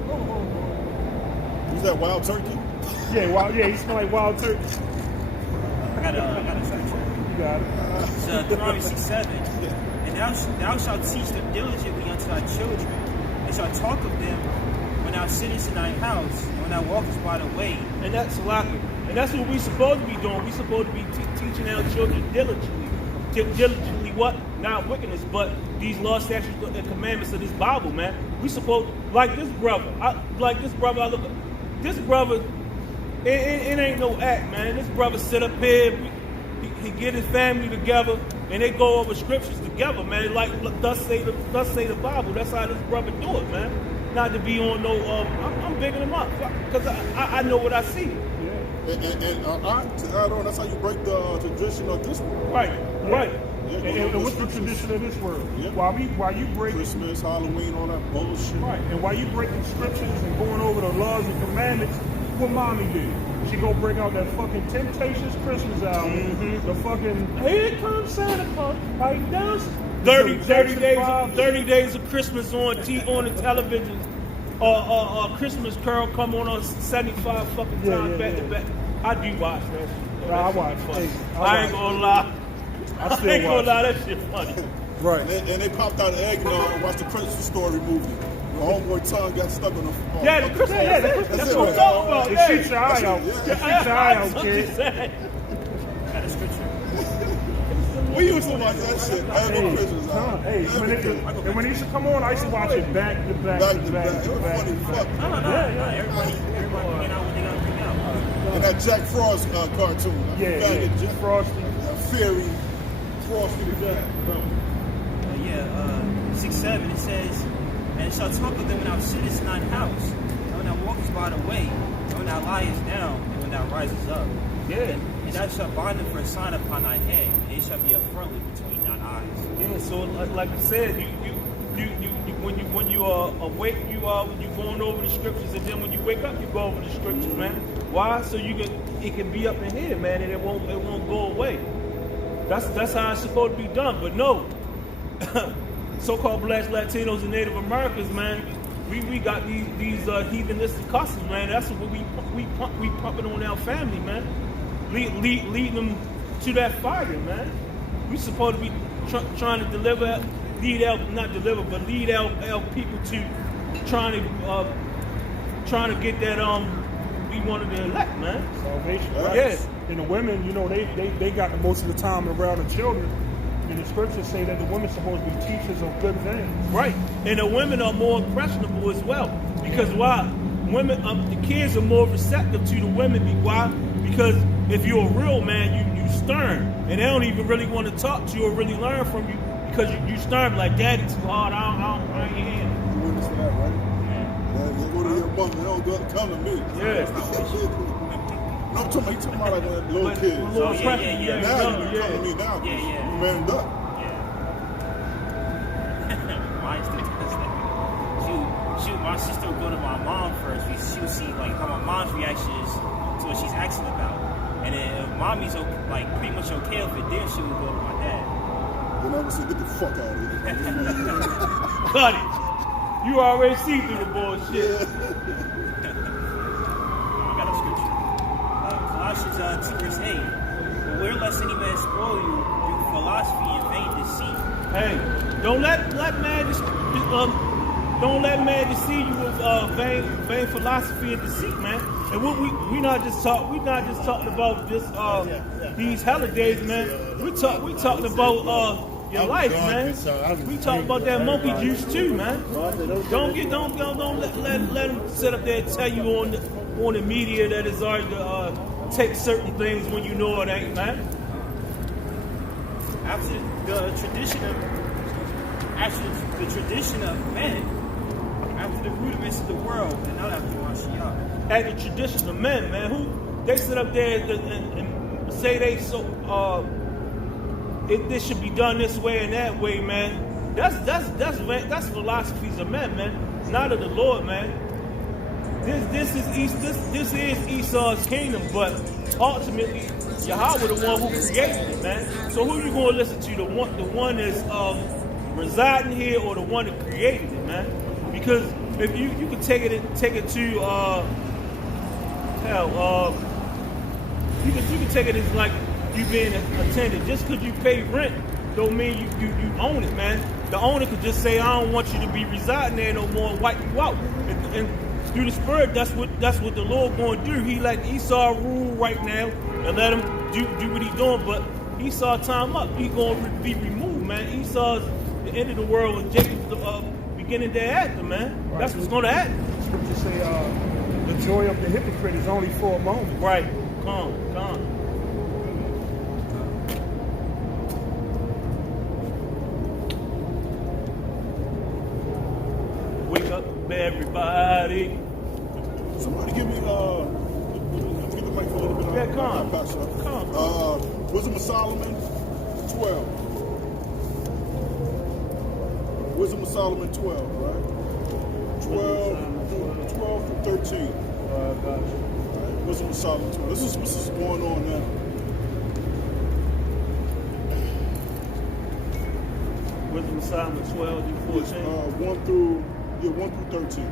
Is that wild turkey? Yeah, he smell like wild turkey. I got a section. You got it. It's Deuteronomy 6:7. And thou shalt teach them diligently unto thy children, and shalt talk of them when thou sittest in thine house, and when thou walkest by the way. And that's lacking. And that's what we supposed to be doing. We supposed to be teaching our children diligently. Diligently what? Not wickedness, but these laws, statutes, and commandments of this Bible, man. We supposed, like this brother. This brother, it ain't no act, man. This brother sit up here, he get his family together, and they go over scriptures together, man. Like thus say the Bible. That's how this brother do it, man. Not to be on no. I'm bigging him up because I know what I see. And to add on, that's how you break the tradition of this world. Right. Yeah, And what's the tradition of this world? Yeah. While you break Christmas, Halloween, all that bullshit. right, and while you breaking scriptures and going over the laws and commandments, what mommy do? She go bring out that fucking Temptations Christmas album. The fucking Here Comes Santa Claus, right down. 30 days of Christmas on the television. Christmas Carol come on 75 fucking times back to back. I do watch that shit. I watch. I ain't gonna lie. I still ain't gonna watch. lie, that shit funny. Right. And they popped out eggnog and watched the Christmas Story movie. The homeboy tongue got stuck on the Yeah, the Christmas, that's what I'm talking about. It Yeah. shoots your eye out. Yeah. It shoots your eye out, That's what you kid. said. I got a scripture. We used to watch that shit every Christmas. Hey, when it used to come on, I used to watch it back to back Back to to back back. It to was back. funny to fuck. back. No. Everybody bring out what they gotta bring out. And that Jack Frost cartoon. Yeah, Jack Frosty. Fairy Frosty the Jack. 6:7 it says, and shall talk of them when thou sittest in thine house, and when thou walkest by the way, and when thou liest down, and when thou risest up. Yeah. And thou shalt bind them for a sign upon thine hand, and it shall be a frontlet between thine eyes. Yeah, so like I said, when you are awake, you going over the scriptures, and then when you wake up, you go over the scriptures, man. Why? So it can be up in here, man, and it won't go away. That's how it's supposed to be done. But no, so-called Blacks, Latinos, and Native Americans, man, we got these heathenistic customs, man. That's what we pumping on our family, man. Leading them to that fire, man. We supposed to be trying to lead our people to trying to get that we wanted to elect, man. Salvation, right? Yes. And the women, you know, they got the most of the time around the children. And the scriptures say that the women's supposed to be teachers of good things. Right. And the women are more impressionable as well. Because why? Women, the kids are more receptive to the women. Why? Because if you're a real man, you stern. And they don't even really want to talk to you or really learn from you because you stern. Like, Daddy too hard, I ain't here. You witness that, right? Yeah, they go to your mother, they don't come to me. Yeah. No, I'm talking about like little kids. Little yeah, impression, yeah, Now you yeah. come to me now. Yeah, yeah. You manned up. Mine still does that. My sister would go to my mom first. She would see like how my mom's reaction is to what she's asking about, and then if mommy's like pretty much okay with it, then she would go to my dad. You never say, get the fuck out of here. Cut it. You already see through the bullshit. I got a scripture. Colossians 2 verse 8. Beware lest any man spoil you through philosophy and vain deceit. Hey, don't let man deceive you with vain philosophy and deceit, man. And we not just talking about this these holidays, man. We talking about your life, man. We talking about that monkey juice too, man. Don't let them sit up there and tell you on the media that it's already to take certain things when you know it ain't, man. After the tradition of men, after the rudiments of the world, and not after Mashiach. At the tradition of men, man, who they sit up there and say they this should be done this way and that way, man. That's philosophies of men, man. Not of the Lord, man. This is Esau's kingdom, but ultimately Yahweh the one who created it, man. So who you gonna listen to? The one that's residing here or the one that created it, man? Because if you can take it to you can take it as like you being a tenant. Just because you pay rent don't mean you own it, man. The owner could just say, I don't want you to be residing there no more and wipe you out. And through the Spirit, that's what the Lord going to do. He let Esau rule right now and let him do what he's doing. But Esau time up. He's going to be removed, man. Esau's the end of the world with Jacob's the beginning thereafter, man. Right. That's what's going to happen. Scriptures say the joy of the hypocrite is only for a moment. Right. Come. Wake up, everybody. Somebody give me get the mic for a little bit. Yeah, come. Wisdom of Solomon 12. Wisdom of Solomon 12, right? 12 through 13. Wisdom of Solomon 12. This is what's going on now. Wisdom of Solomon 12 through 14. 1 through 13.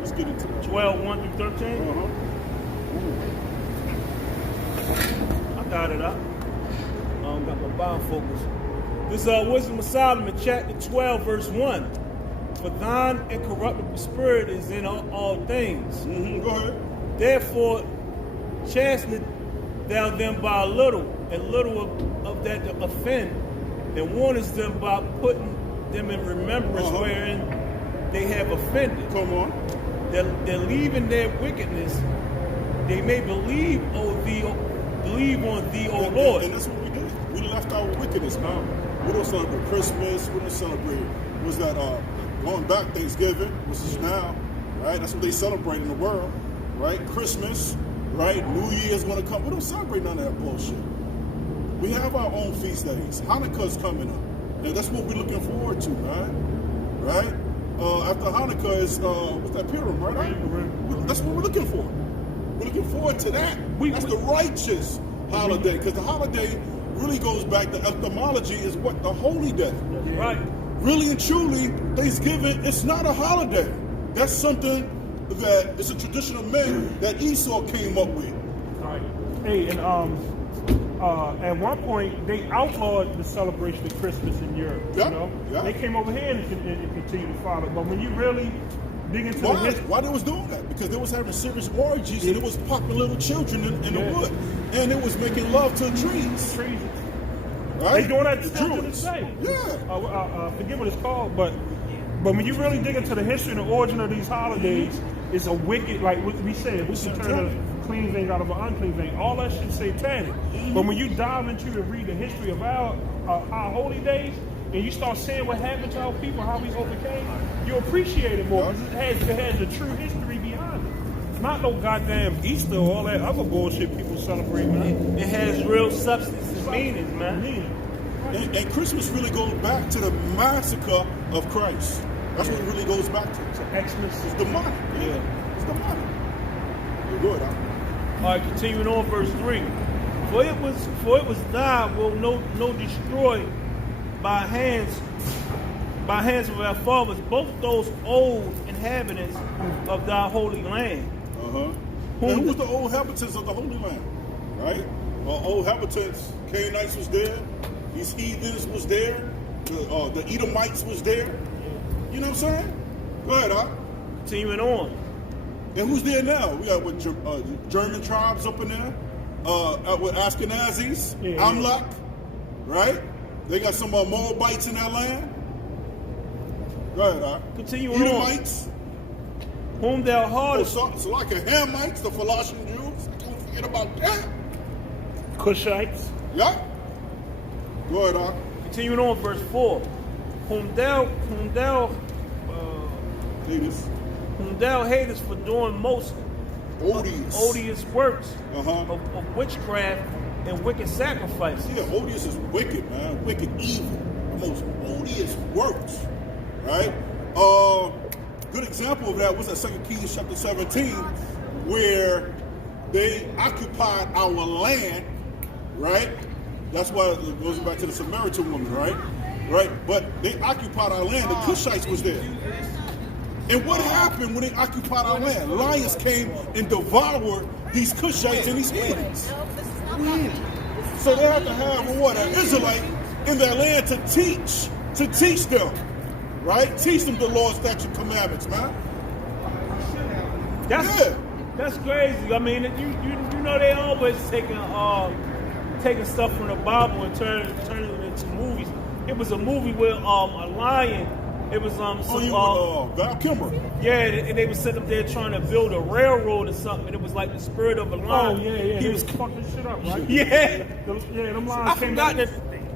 Let's get into that. 12, 1 through 13? I got it up. Got my bifocals. This is Wisdom of Solomon, chapter 12, verse 1. For thine incorruptible spirit is in all things. Go ahead. Therefore, chasten thou them by a little, and little of that to offend, and warnest them by putting them in remembrance wherein they have offended. Come on. They're leaving their wickedness, they may believe on thee, O Lord. And that's what we did. We left our wickedness, man. We don't celebrate Christmas. We don't celebrate, going back Thanksgiving, which is now, right? That's what they celebrate in the world, right? Christmas, right? New Year's going to come. We don't celebrate none of that bullshit. We have our own feast days. Hanukkah's coming up. And that's what we're looking forward to, right? After Hanukkah is, what's that, Purim, right? That's what we're looking for. We're looking forward to that. That's the righteous holiday, because the holiday really goes back to etymology is what? The holy day. Right. Really and truly, Thanksgiving, it's not a holiday. That's something that it's a tradition of men that Esau came up with. Right. Hey, and at one point they outlawed the celebration of Christmas in Europe. Yeah, You know, yeah. they came over here and continue to follow. But when you really dig into the Why? history, Why they was doing that? Because they was having serious orgies and it was popping little children in the wood, and it was making love to trees. treason. Right? They doing that The still to Druids. this day. Yeah. Forget what it's called, but when you really dig into the history and the origin of these holidays, it's a wicked, like what we said, we can turn a clean thing out of an unclean thing. All that shit's satanic. But when you dive into and read the history of our holy days, and you start seeing what happened to our people, how we overcame, you appreciate it more because it has the true history behind it. It's not no goddamn Easter or all that other bullshit people celebrate, man. It has real substance and meanings, man. And Christmas really goes back to the massacre of Christ. That's what it really goes back to. Xmas. It's demonic. Yeah. It's demonic. You're good, huh? All right, continuing on, verse 3. For it was thy will no destroy by hands of our fathers, both those old inhabitants of thy holy land. Uh-huh. And who was the old inhabitants of the Holy Land? Right? Old inhabitants, Canaanites was there. These heathens was there. The Edomites was there. You know what I'm saying? Go ahead, huh? Continuing on. And who's there now? We got what, German tribes up in there. With Ashkenazis, Amlak, right? They got some Moabites in that land. Go ahead, huh? Continuing on. Edomites. Whom thou hardest. So like the Hamites, the Philistine Jews. Don't forget about that. Cushites. Yeah. Go ahead, huh? Continuing on, verse 4. Whom thou Haters. hatest for doing most odious works of witchcraft and wicked sacrifices. Yeah, odious is wicked, man. Wicked evil. The most odious works. Right? Good example of that was at 2 Kings chapter 17, where they occupied our land, right? That's why it goes back to the Samaritan woman, right? Right? But they occupied our land. The Cushites was there. And what happened when they occupied our land? Lions came and devoured these Cushites and these heathens. So they had to have an Israelite in their land to teach them, right? Teach them the law, statute, commandments, man. That's crazy. I mean, you know they always taking stuff from the Bible and turning it into movies. It was a movie with a lion. It was Val Kilmer. Yeah, and they were sitting up there trying to build a railroad or something. And it was like the spirit of a lion. Oh yeah. He was fucking shit up, right? Yeah. Them lions I came forgot out.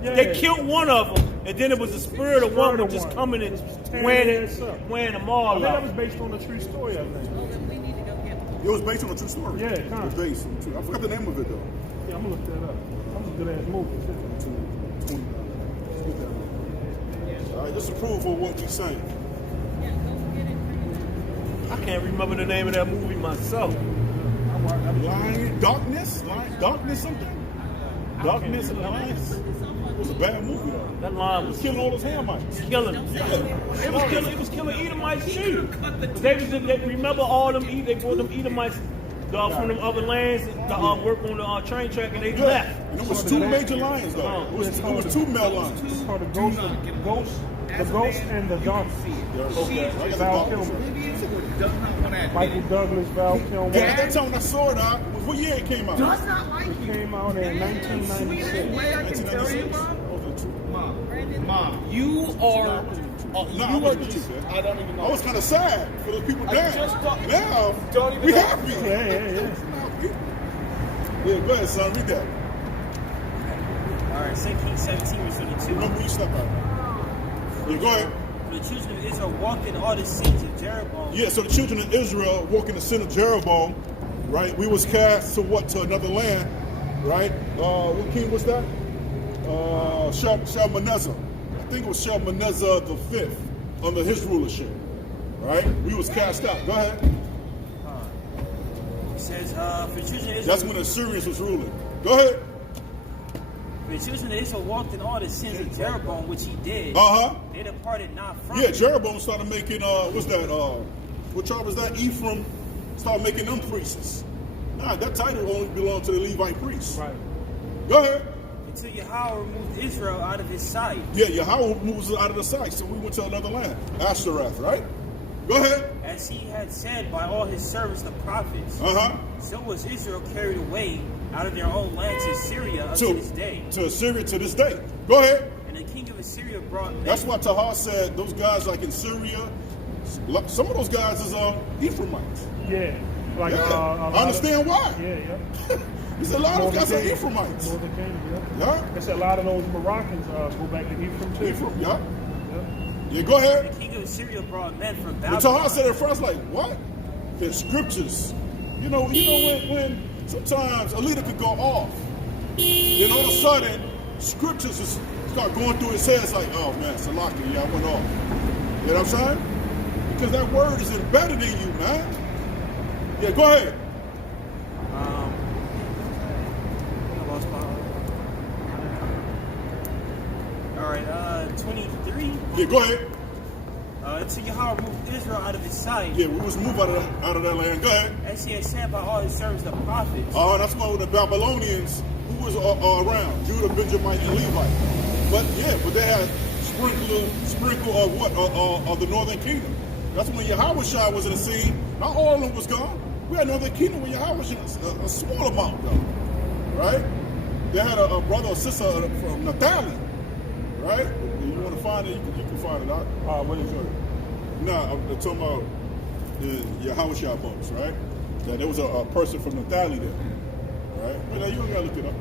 that they killed one of them, and then it was the spirit of one that just coming and wearing them all I think that out. was based on a true story, I think. It was based on a true story. Yeah, it was based on true. I forgot the name of it though. Yeah, I'm gonna look that up. That was a good ass movie. All right, just approve of what we saying. I can't remember the name of that movie myself. Darkness something? Darkness and Lions. It was a bad movie though. That line It was was killing all those Hamites. killing them. It was killing Edomites too. They remember all them. They brought them Edomites from them other lands to work on the train track, and they left. And it was two major lions though. It was two male lions. It's called the Ghost and the Donkey. Okay. Val Kilmer. Michael Douglas, Val Kilmer. Yeah, at that time when I saw it out, what year it came out? It came out in 1996. 1996. Mom, you are. I wasn't the truth, I don't even know. I was kind of sad for those people down. just thought- Now, Don't even we know. happy. Yeah. Yeah, go ahead, son. Read that. All right, 2 Kings 17, verse 22. Remember where you slept out. Yeah, go ahead. The children of Israel walked in all the sins of Jeroboam. Yeah, so the children of Israel walking the sin of Jeroboam, right? We was cast to what? To another land, right? What king was that? Shalmaneser. I think it was Shalmaneser the fifth under his rulership, right? We was cast out. Go ahead. It says, for the children of Israel. That's when the Assyrians was ruling. Go ahead. The children of Israel walked in all the sins of Jeroboam, which he did. They departed not from Yeah, it. Jeroboam started making, what's that? What tribe was that? Ephraim started making them priests. Nah, that title only belonged to the Levite priests. Right. Go ahead. Until Yahweh removed Israel out of his sight. Yeah, Yahweh moves us out of the sight, so we went to another land. Ashtoreth, right? Go ahead. As he had said by all his servants the prophets, so was Israel carried away out of their own land to Syria unto this day. To Assyria to this day. Go ahead. And the king of Assyria brought men. That's why Tahar said those guys like in Syria, some of those guys is Ephraimites. Yeah. Like, I understand why. Yeah. He said a lot of those guys are Ephraimites. Northern Kingdom, Yeah. They said a lot of those Moroccans go back to Ephraim too. Ephraim, yeah. Yeah, go ahead. The king of Assyria brought men from But Babylon. Tahar said at first, like, what? The scriptures. You know when sometimes a leader could go off. Then all of a sudden, scriptures just start going through his head. It's like, oh man, Salaki, yeah, I went off. You know what I'm saying? Because that word is embedded in you, man. Yeah, go ahead. I lost my. All right, 23. Yeah, go ahead. Until Yahweh removed Israel out of his sight. Yeah, we was moved out of that land. Go ahead. As he had said by all his servants the prophets. That's why with the Babylonians, who was around? Judah, Benjamin, and Levite. But they had sprinkle of what? Of the northern kingdom. That's when Yahweh was in the scene. Not all of them was gone. We had northern kingdom when Yahweh was a small amount though. Right? They had a brother or sister from Naphtali. Right? If you want to find it, you can find it out. What is it? No, I'm talking about the Yahweh boats, right? That there was a person from Naphtali there, right? Well, you ain't gotta look it up.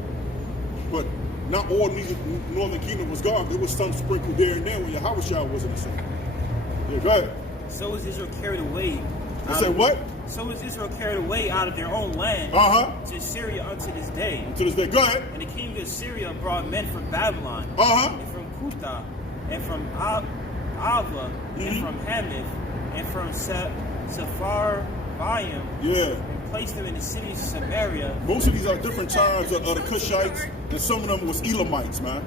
But not all northern kingdom was gone. There was some sprinkled there and there when Yahweh was in the scene. Yeah, go ahead. So was Israel carried away. You say what? So was Israel carried away out of their own land to Syria unto this day. To this day. Go ahead. And the king of Syria brought men from Babylon, and from Kutha, and from Ava, and from Hamath, and from Sepharvaim, and placed them in the cities of Samaria. Most of these are different tribes of the Cushites, and some of them was Elamites, man.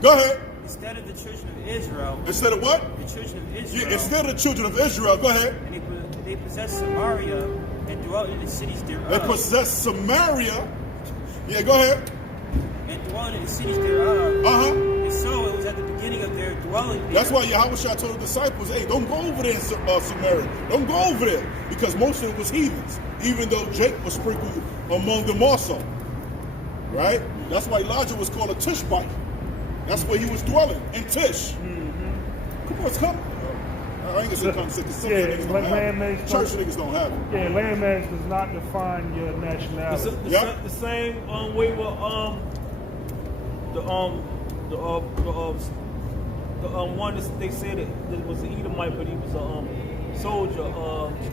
Go ahead. Instead of the children of Israel. Instead of what? The children of Israel. Yeah, instead of the children of Israel. Go ahead. And they possessed Samaria and dwelt in the cities thereof. They possessed Samaria. Yeah, go ahead. And dwelt in the cities thereof. And so it was at the beginning of their dwelling there. That's why Yahweh told the disciples, hey, don't go over there in Samaria. Don't go over there. Because most of it was heathens. Even though Jake was sprinkled among them also. Right? That's why Elijah was called a Tishbite. That's where he was dwelling, in Tish. Come on, come. I ain't gonna say come sick, because some niggas don't have it. Church niggas don't have it. Yeah, landmass does not define your nationality. The same way with the one that they said that was an Edomite, but he was a soldier.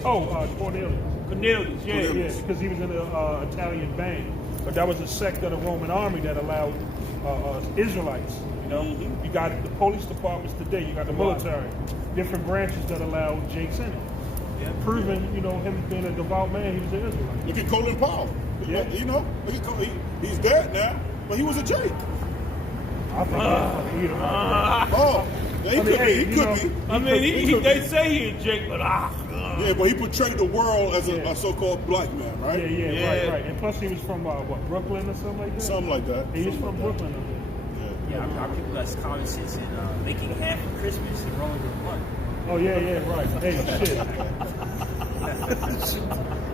Cornelius. Yeah, because he was in the Italian band. But that was a sect of the Roman army that allowed Israelites. You know, you got the police departments today. You got the military, different branches that allow Jakes in it. Yeah, proving him being a devout man, he was an Israelite. Look at Colin Powell. Yeah, he's dead now, but he was a Jake. I think he could be. I mean, they say he a Jake, but yeah, but he portrayed the world as a so-called black man, right? Yeah, right. And plus, he was from Brooklyn or something like that. Something like that. He was from Brooklyn. Yeah, our people that's common sense and making ham for Christmas and rolling with one. Oh yeah, right. Hey, shit.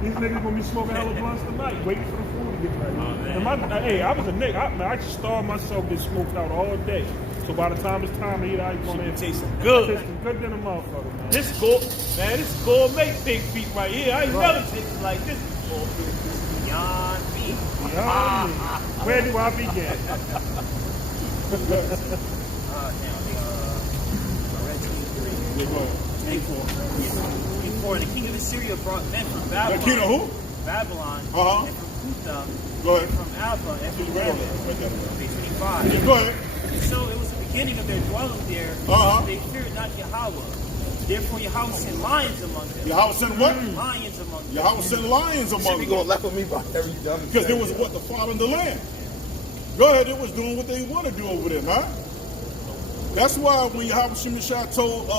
These niggas gonna be smoking hella blunts tonight, waiting for the food to get ready. I was a nigga. I just starved myself, get smoked out all day. So by the time it's time to eat, I going to taste good. Tasting good than a motherfucker, man. This gourmet pig feet right here. I ain't never tasted like this before. Beyond me. Beyond me. Where do I begin? Before the king of Assyria brought men from Babylon. The king of who? Babylon. And from Kutha. Go ahead. And from Alpha. And from Hamath. Page 25. Yeah, go ahead. So it was the beginning of their dwelling there. They feared not Yahweh. Therefore Yahweh sent lions among them. Yahweh sent what? Lions among them. Yahweh sent lions among them. You gonna laugh at me about every dumb thing. Because there was the father in the land. Go ahead, they was doing what they want to do over there, man. That's why when Yahweh told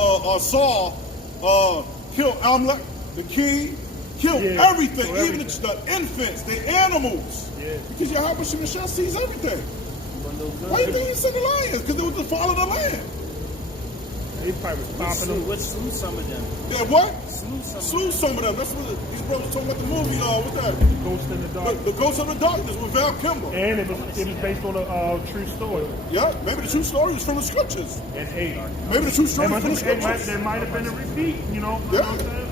Saul, kill Amalek, the king, Killed Yeah, everything, killed even everything. the infants, the animals. Yeah. Because Yahweh Shemashah sees everything. Why you think he sent the lions? Because they was to follow the land. They probably was popping them. Let's slew some of them. Yeah, what? Slew some. Slew some of them. That's what these brothers talking about the movie. What's that? Ghost in the Dark. The Ghost of the Darkness with Val Kilmer. And it was based on a true story. Yeah, maybe the true story is from the scriptures. And hey, Maybe the true story is from the scriptures. there might have been a repeat, you know. You know what I'm saying?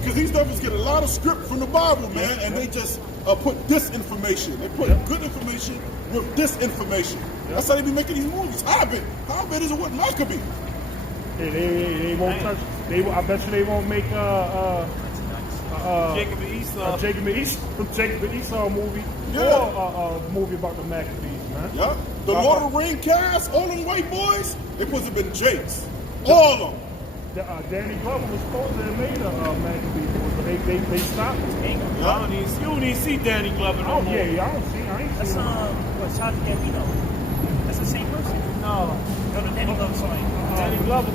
Because these devils get a lot of script from the Bible, man, and they just put disinformation. They put good information with disinformation. That's how they be making these movies. Hobbit is a what Maccabee. They won't touch. I bet you they won't make Jacob and Esau. Jacob and Esau movie Yeah. or a movie about the Maccabees, man. Yeah, the Lord of the Ring cast, all them white boys, they supposed to have been Jakes, all of them. Danny Glover was supposed to have made a Maccabee movie, but they stopped it. You don't even see Danny Glover no Oh more. yeah, I don't see. I ain't That's seen him. what Charles Gambino. That's the same person. No. No, the Danny Glover sorry. Danny Glover,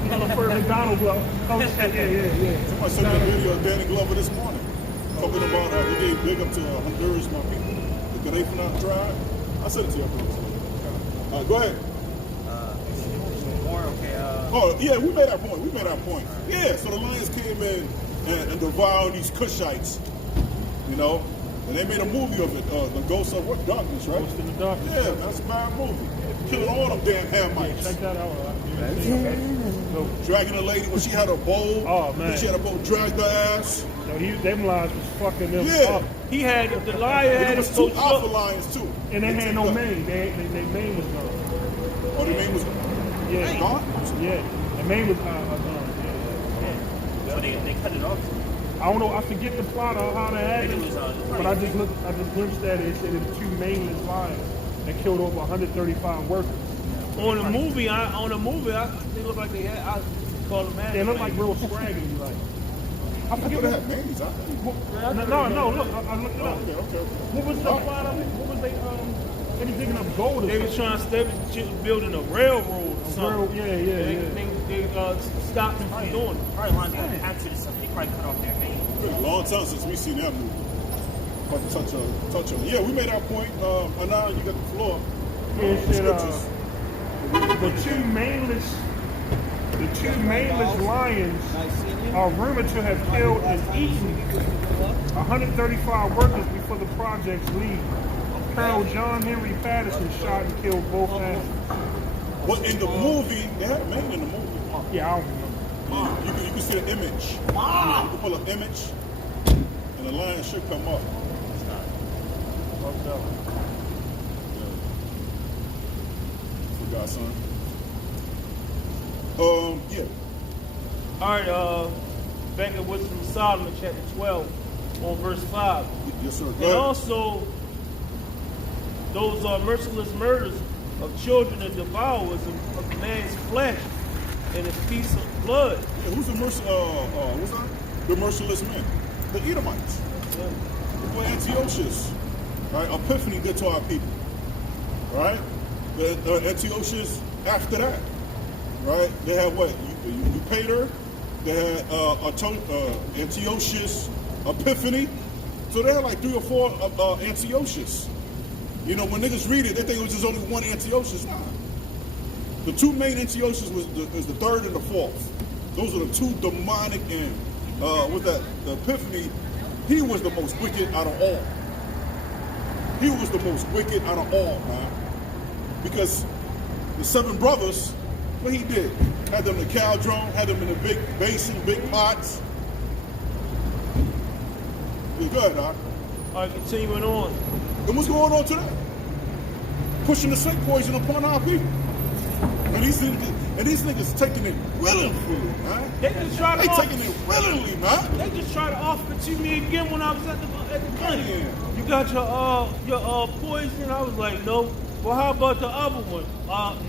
McDonald Glover. Oh, yeah. Somebody sent me a video of Danny Glover this morning, talking about he gave big up to Honduras, my people, the Gaddafi tribe. I sent it to you. Go ahead. More okay. Oh, yeah, we made our point. Yeah, so the lions came in and devoured these Cushites, you know, and they made a movie of it, The Ghost of what? Darkness, right? Ghost in the Darkness. Yeah, that's a bad movie. Killing all them damn Hamites. Check that out. Dragging a lady when she had a bowl. Oh, man. When she had a bowl, dragged her ass. Them lions was fucking them Yeah. up. He had the lion There had was his two coach alpha up. lions, too. And they had no mane. Their mane was gone. Oh, the name was Yeah. gone? Yeah. The mane was gone. So they cut it off. I don't know. I forget the plot of how that Maybe happened. it was, But I just glimpsed at it. It said it was two maneless lions that killed over 135 workers. On the movie, they look like they had. I call them They look like real scraggly, like. I I forget thought they what. had names. No. Look, I looked it up. Okay. What was the plot of it? What was they? They was digging up gold. or They was something. trying to building a railroad or something. Yeah. They stopped them from doing it. Probably lines got captured or something. They probably cut off their name. It's been a long time since we seen that movie. But touch on it. Yeah, we made our point. Now you got the floor. Yeah, it said, Scriptures. the two maneless lions are rumored to have killed and eaten 135 workers before the project's lead. Colonel John Henry Patterson shot and killed both animals. But in the movie, they had a man in the movie. Yeah, I don't remember. You can see the image. You can pull up image, and the lion should come up. Forgot, son. Yeah. All right, back at Wisdom of Solomon, chapter 12, on verse 5. Yes, sir. Go And ahead. also, those merciless murders of children and devourers of man's flesh and a piece of blood. Yeah, who's the what's that? The merciless men. The Edomites. The boy Antiochus. Right? Epiphany did to our people. Right? The Antiochus after that. Right? They had what? Eupator. They had Antiochus, Epiphany. So they had like 3 or 4 Antiochus. You know, when niggas read it, they think it was just only one Antiochus. Nah. The 2 main Antiochus is the 3rd and the 4th. Those are the 2 demonic and with that the Epiphany, he was the most wicked out of all. He was the most wicked out of all, man. Because the 7 brothers, what he did, had them in the caldron, had them in the big basin, big pots. Yeah, go ahead, Doc. All right, continuing on. And what's going on today? Pushing the snake poison upon our people. And these niggas taking it willingly, man. They just try to They taking it willingly, man. They just try to offer it to me again when I was at the gun. Yeah. You got your poison? I was like, no. Well, how about the other one?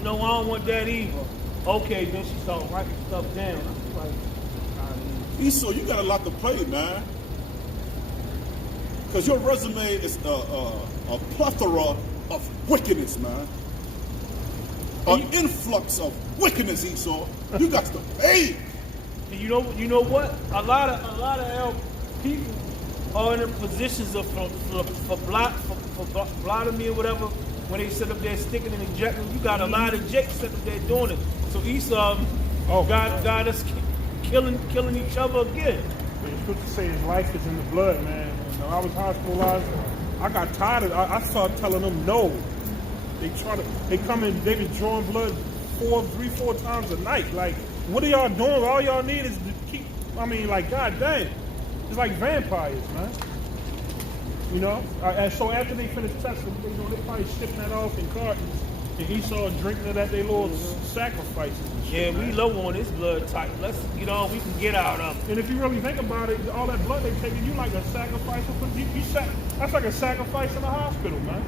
No, I don't want that either. Okay, then she started writing stuff down. I was like, Esau, you got a lot to play, man. Because your resume is a plethora of wickedness, man. An influx of wickedness, Esau. You got to pay. and you know what? A lot of our people are in the positions of for blotomy or whatever, when they sit up there sticking and injecting, you got a lot of Jakes sit up there doing it. So Esau got us killing each other again. But it's good to say his life is in the blood, man. When I was hospitalized, I got tired of it. I started telling them no. They come in, they be drawing blood 4 times a night. Like, what are y'all doing? All y'all need is to keep, like, god dang. It's like vampires, man. You know? And so after they finish testing, they probably shipping that off in cartons. And Esau drinking it at their little sacrifices and shit. Yeah, we low on this blood type. Let's, we can get out of it. And if you really think about it, all that blood they taking, you like a sacrifice. That's like a sacrifice in the hospital, man.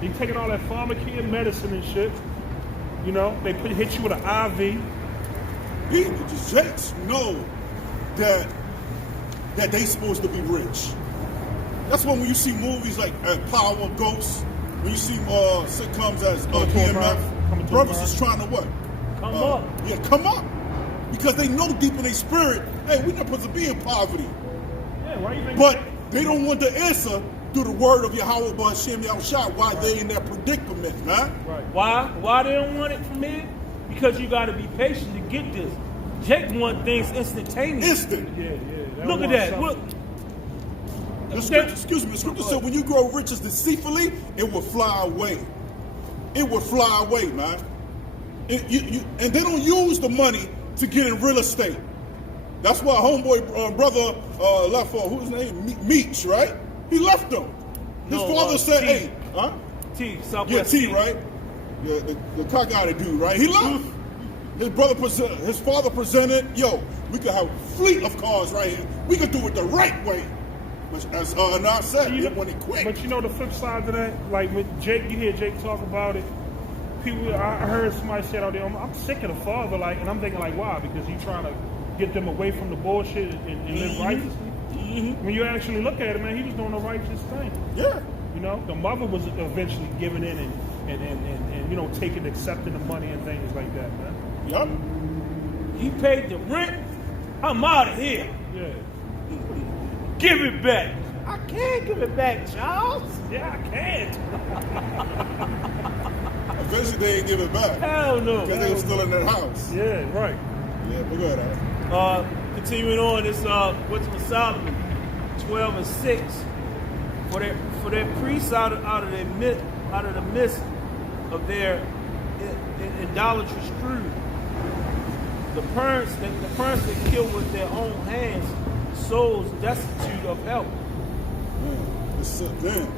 They taking all that pharmacia medicine and shit. You know, they hit you with an IV. The Jakes know that they supposed to be rich. That's when you see movies like Power of Ghosts, when you see sitcoms as PMF, brothers is trying to what? Come up. Yeah, come up. Because they know deep in their spirit, hey, we're not supposed to be in poverty. Yeah, why you think? But they don't want the answer through the word of Yahweh B'Hashem Yahushua, why they in that predicament, man. Right. Why they don't want it from me? Because you got to be patient to get this. Jake want things instantaneous. Instant. Yeah. Look at that. Look. The scripture said when you grow riches deceitfully, it will fly away. It will fly away, man. And they don't use the money to get in real estate. That's why homeboy brother left for, who's his name? Meech, right? He left them. His father said, T. hey, huh? T, Southwest T, right? Yeah, the cockeyed dude, right? He left. His father presented, yo, we could have a fleet of cars right here. We could do it the right way. As Anand said, when he quit. But you know the flip side of that, like with Jake, you hear Jake talk about it. People, I heard somebody say out there, I'm sick of the father, like, and I'm thinking like, why? Because he's trying to get them away from the bullshit and live righteously. When you actually look at it, man, he was doing the righteous thing. Yeah. You know, the mother was eventually giving in and accepting the money and things like that, man. Yup. He paid the rent. I'm out of here. Yeah. Give it back. I can't give it back, Charles. Yeah, I can't. Eventually they didn't give it back. Hell no. Because they were still in that house. Yeah, right. Yeah, but go ahead, Continuing on, this what's with Solomon, 12 and 6. For their priests out of the midst of their idolatrous crew, the parents that kill with their own hands, souls destitute of help. It's damn.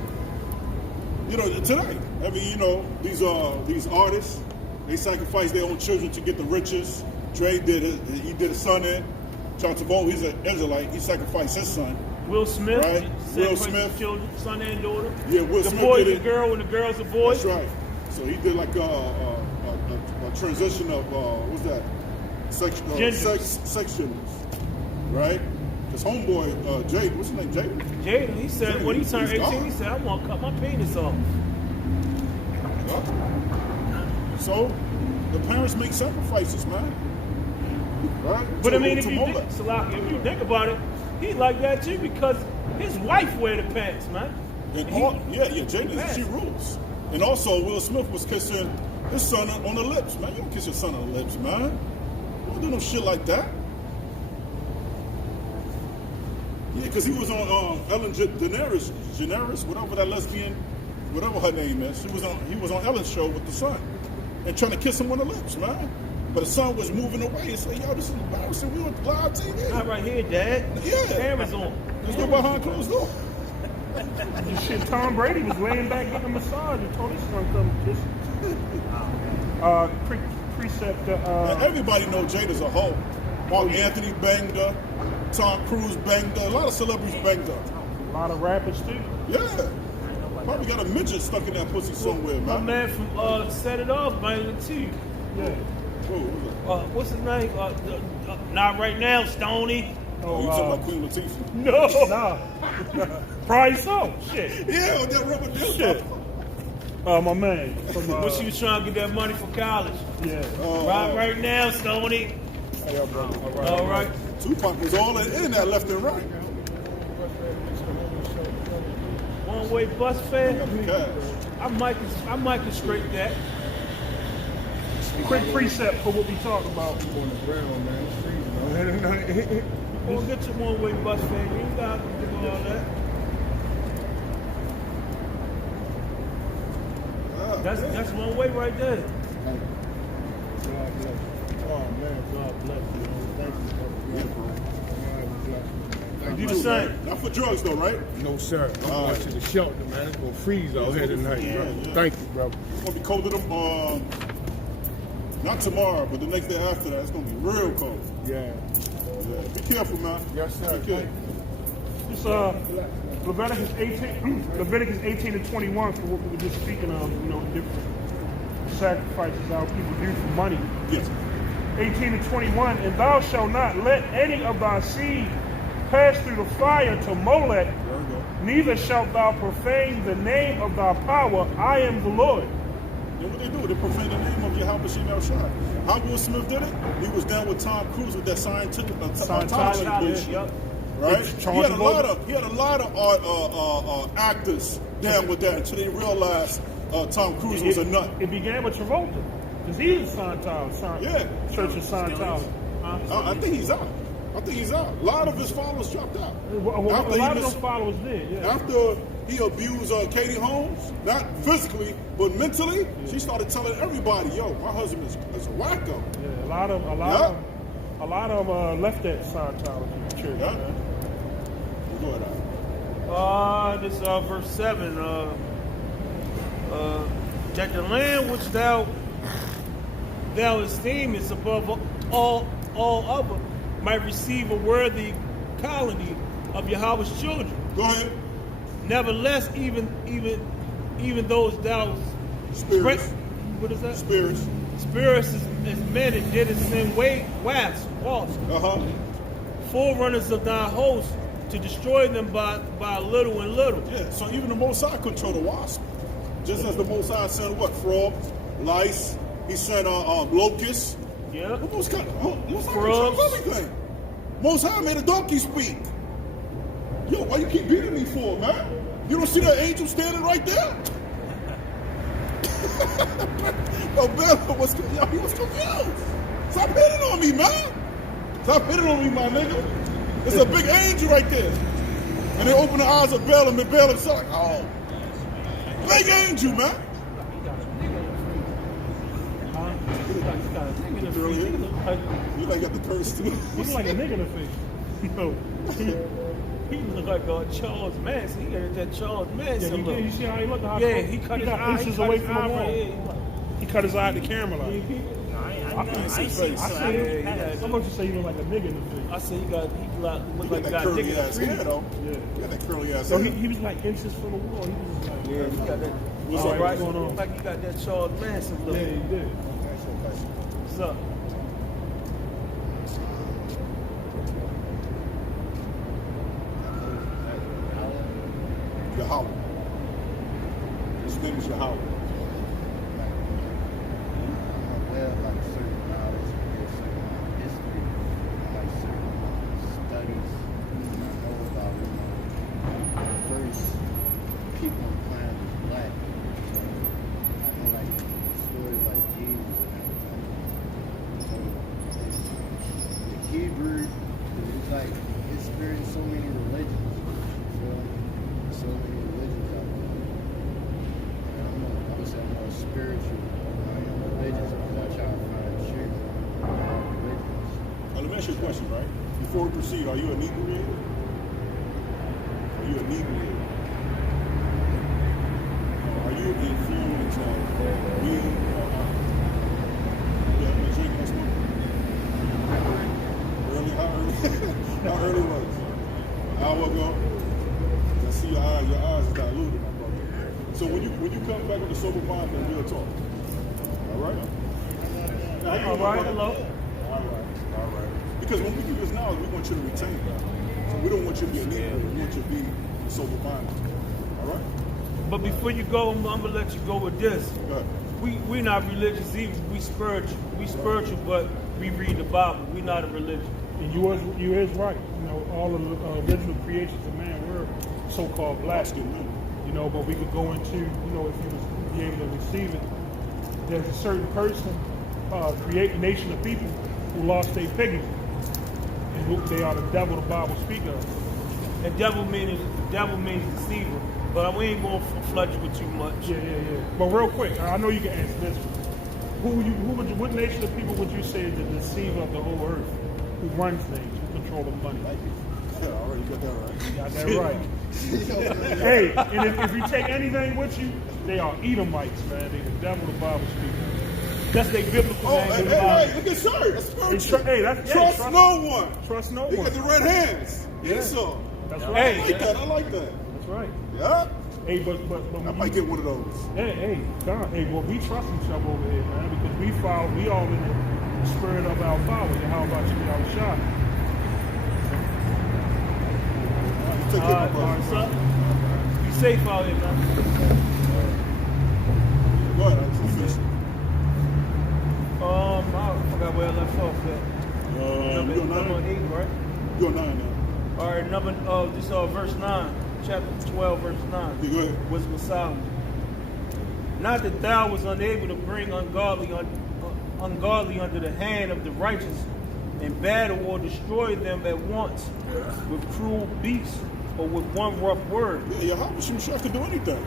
You know, today, these artists, they sacrifice their own children to get the riches. Dre did a son in. John Tavon, he's an Israelite. He sacrificed his son. Will Smith, right? Will Smith, children, son and daughter. Yeah, Will the Smith boy did is a girl and the girl's a boy. That's right. So he did like a transition of what's that? Sex genders, right? His homeboy Jade, what's his name? Jade. He said when he turned 18, he said, "I want to cut my penis off." Yeah. So the parents make sacrifices, man. Right? But I mean, if you think about it, he like that too because his wife wear the pants, man. Jada, she rules. And also, Will Smith was kissing his son on the lips, man. You don't kiss your son on the lips, man. You don't do no shit like that. Yeah, because he was on Ellen DeGeneres, whatever that lesbian, whatever her name is. He was on Ellen's show with the son and trying to kiss him on the lips, man. But the son was moving away and said, yo, this is embarrassing. We on live TV. Not right here, Dad. Yeah. Cameras on. Let's go behind closed door. Shit, Tom Brady was laying back getting a massage and told his son come kiss him. Precept. Everybody knows Jada's a hoe. Mark Anthony banged her. Tom Cruise banged her. A lot of celebrities banged her. A lot of rappers too. Yeah. Probably got a midget stuck in that pussy somewhere, man. My man from Set It Off banged it too. Yeah. What's his name? Not right now, Stoney. Oh, you talking about Queen Latifah? No. Probably so. Shit. Yeah, with that rubber dildo. Shit. My man. From, when she was trying to get that money for college. Yeah. Right now, Stoney. Hey, brother. All right. Tupac was all in that left and right. one-way bus fare. Got the cash. I might can straight that. Quick precept for what we talk about. On the ground, man. It's freezing. We'll get your one-way bus fare. You ain't got to do all that. That's one way right there. God bless. Oh man, God bless you. Thank you. Thank You the same. Not for drugs though, right? No sir. I'm All going right. to the shelter, man. It's gonna freeze out here tonight, Yeah, bro. yeah. Thank you, brother. It's gonna be colder than not tomorrow, but the next day after that, it's gonna be real cold. Yeah. Yeah. Be careful, man. Yes, sir. Be careful. It's Leviticus 18 to 21 for what we were just speaking of, different sacrifices our people do for money. Yes. 18 to 21, and thou shalt not let any of thy seed pass through the fire to Molech, There we go. neither shalt thou profane the name of thy power. I am the Lord. Then what they do? They profane the name of Yahweh Shem El Shai. How Will Smith did it? He was down with Tom Cruise with that scientific bullshit. Yup. Right? It's He Charles had a lot of actors down with that until they realized Tom Cruise was a nut. It began with Travolta, because he's a Scientology. Yeah. Church of Scientology. I think he's out. A lot of his followers dropped out. A lot of those followers did, yeah. After he abused Katie Holmes, not physically, but mentally, she started telling everybody, yo, my husband is a wacko. Yeah, a lot of left that Scientology church. Yeah. Man. Go ahead. This verse 7. That the land which thou esteemest above all other might receive a worthy colony of Yahweh's children. Go ahead. Nevertheless, even those thou Spirits. what is that? Spirits. Spirits is men that did it in wasps, Uh-huh. forerunners of thy host, to destroy them by little and little. Yeah, so even the Most High control the wasp. Just as the Most High sent what? Frogs, lice. He sent locusts. Yeah. The Most High controls Frogs. everything. Most High made a donkey speak. Yo, why you keep beating me for, man? You don't see that angel standing right there? Yo, Bill, he was confused. Stop hitting on me, man. Stop hitting on me, my nigga. It's a big angel right there. And they open the eyes of Balaam, and Balaam said, like, oh, big angel, man. You like got the curse too. He look like a nigga in the face. No. He look like Charles Manson. He got that Charles Manson look. You see how he looked? Yeah, he cut his eye. inches away from the wall. He cut his eye at the camera. Like. I ain't seen so. I'm going to say he look like a nigga in the face. I said he look like You he got that got curly nigga ass hair, though. Yeah. You got that curly ass So hair. he was like inches from the wall. He was like, Yeah, he got that. What's all up? right, what's going on? Like he got that Charles Manson look. Yeah, he did. What's up? Yahweh. His name is Yahweh. I'm aware of like certain knowledge, certain history, like certain studies. And I know about the first people on the planet was black. So I know like stories like Jesus and everything. So the Hebrew is like experienced so many religions. So many religions out there. I'm more spiritual. I am religious because I try to find the truth. Religions. Now, let me ask you a question, right? Before we proceed, are you a Negro? Are you a Negro? Are you influenced on being drinking or smoking? Early? How early? How early was it? An hour ago? I see your eyes is diluted, my brother. So when you come back with a sober mind, then we'll talk. All right? Now, how you doing, brother? Hello. All right. Because when we do this now, we want you to retain that. So we don't want you to be a Negro. We want you to be a sober mind. All right? But before you go, I'm gonna let you go with this. Go ahead. We're not religious either. We spiritual. We spiritual, but we read the Bible. We're not a religion. And you is right. All of the original creations of man were so-called black. Excuse me. You know, but we could go into, you know, if you was be able to receive it, there's a certain person, create a nation of people who lost their figures. And who they are the devil the Bible speaks of. And devil means deceiver. But we ain't going to flood you with too much. Yeah. But real quick, I know you can answer this one. What nation of people would you say is the deceiver of the whole earth? Who runs things, who control the money? Yeah, I already got that right. You got that right. Hey, and if you take anything with you, they are Edomites, man. They the devil the Bible speaks. That's their biblical name. Hey, look at shirt. That's spiritual. Trust no one. Trust no They one. got the red hands. Esau. That's I right. like that. I like that. That's right. Yeah. Hey, but I might get one of those. Hey, God, hey, well, we trust each other over here, man, because we all in the spirit of our Father. How about you, our shot? Take care of my brother. Son, be safe out here, man. Go ahead. I just finished. I forgot where I left off at. You're Number 8, right? You're 9 now. All right, this verse 9, chapter 12, verse 9. Yeah, go ahead. Was Messiah. Not that thou was unable to bring ungodly under the hand of the righteous in battle or destroy them at once with cruel beasts or with one rough word. Yeah, Yahweh Shemshah could do anything.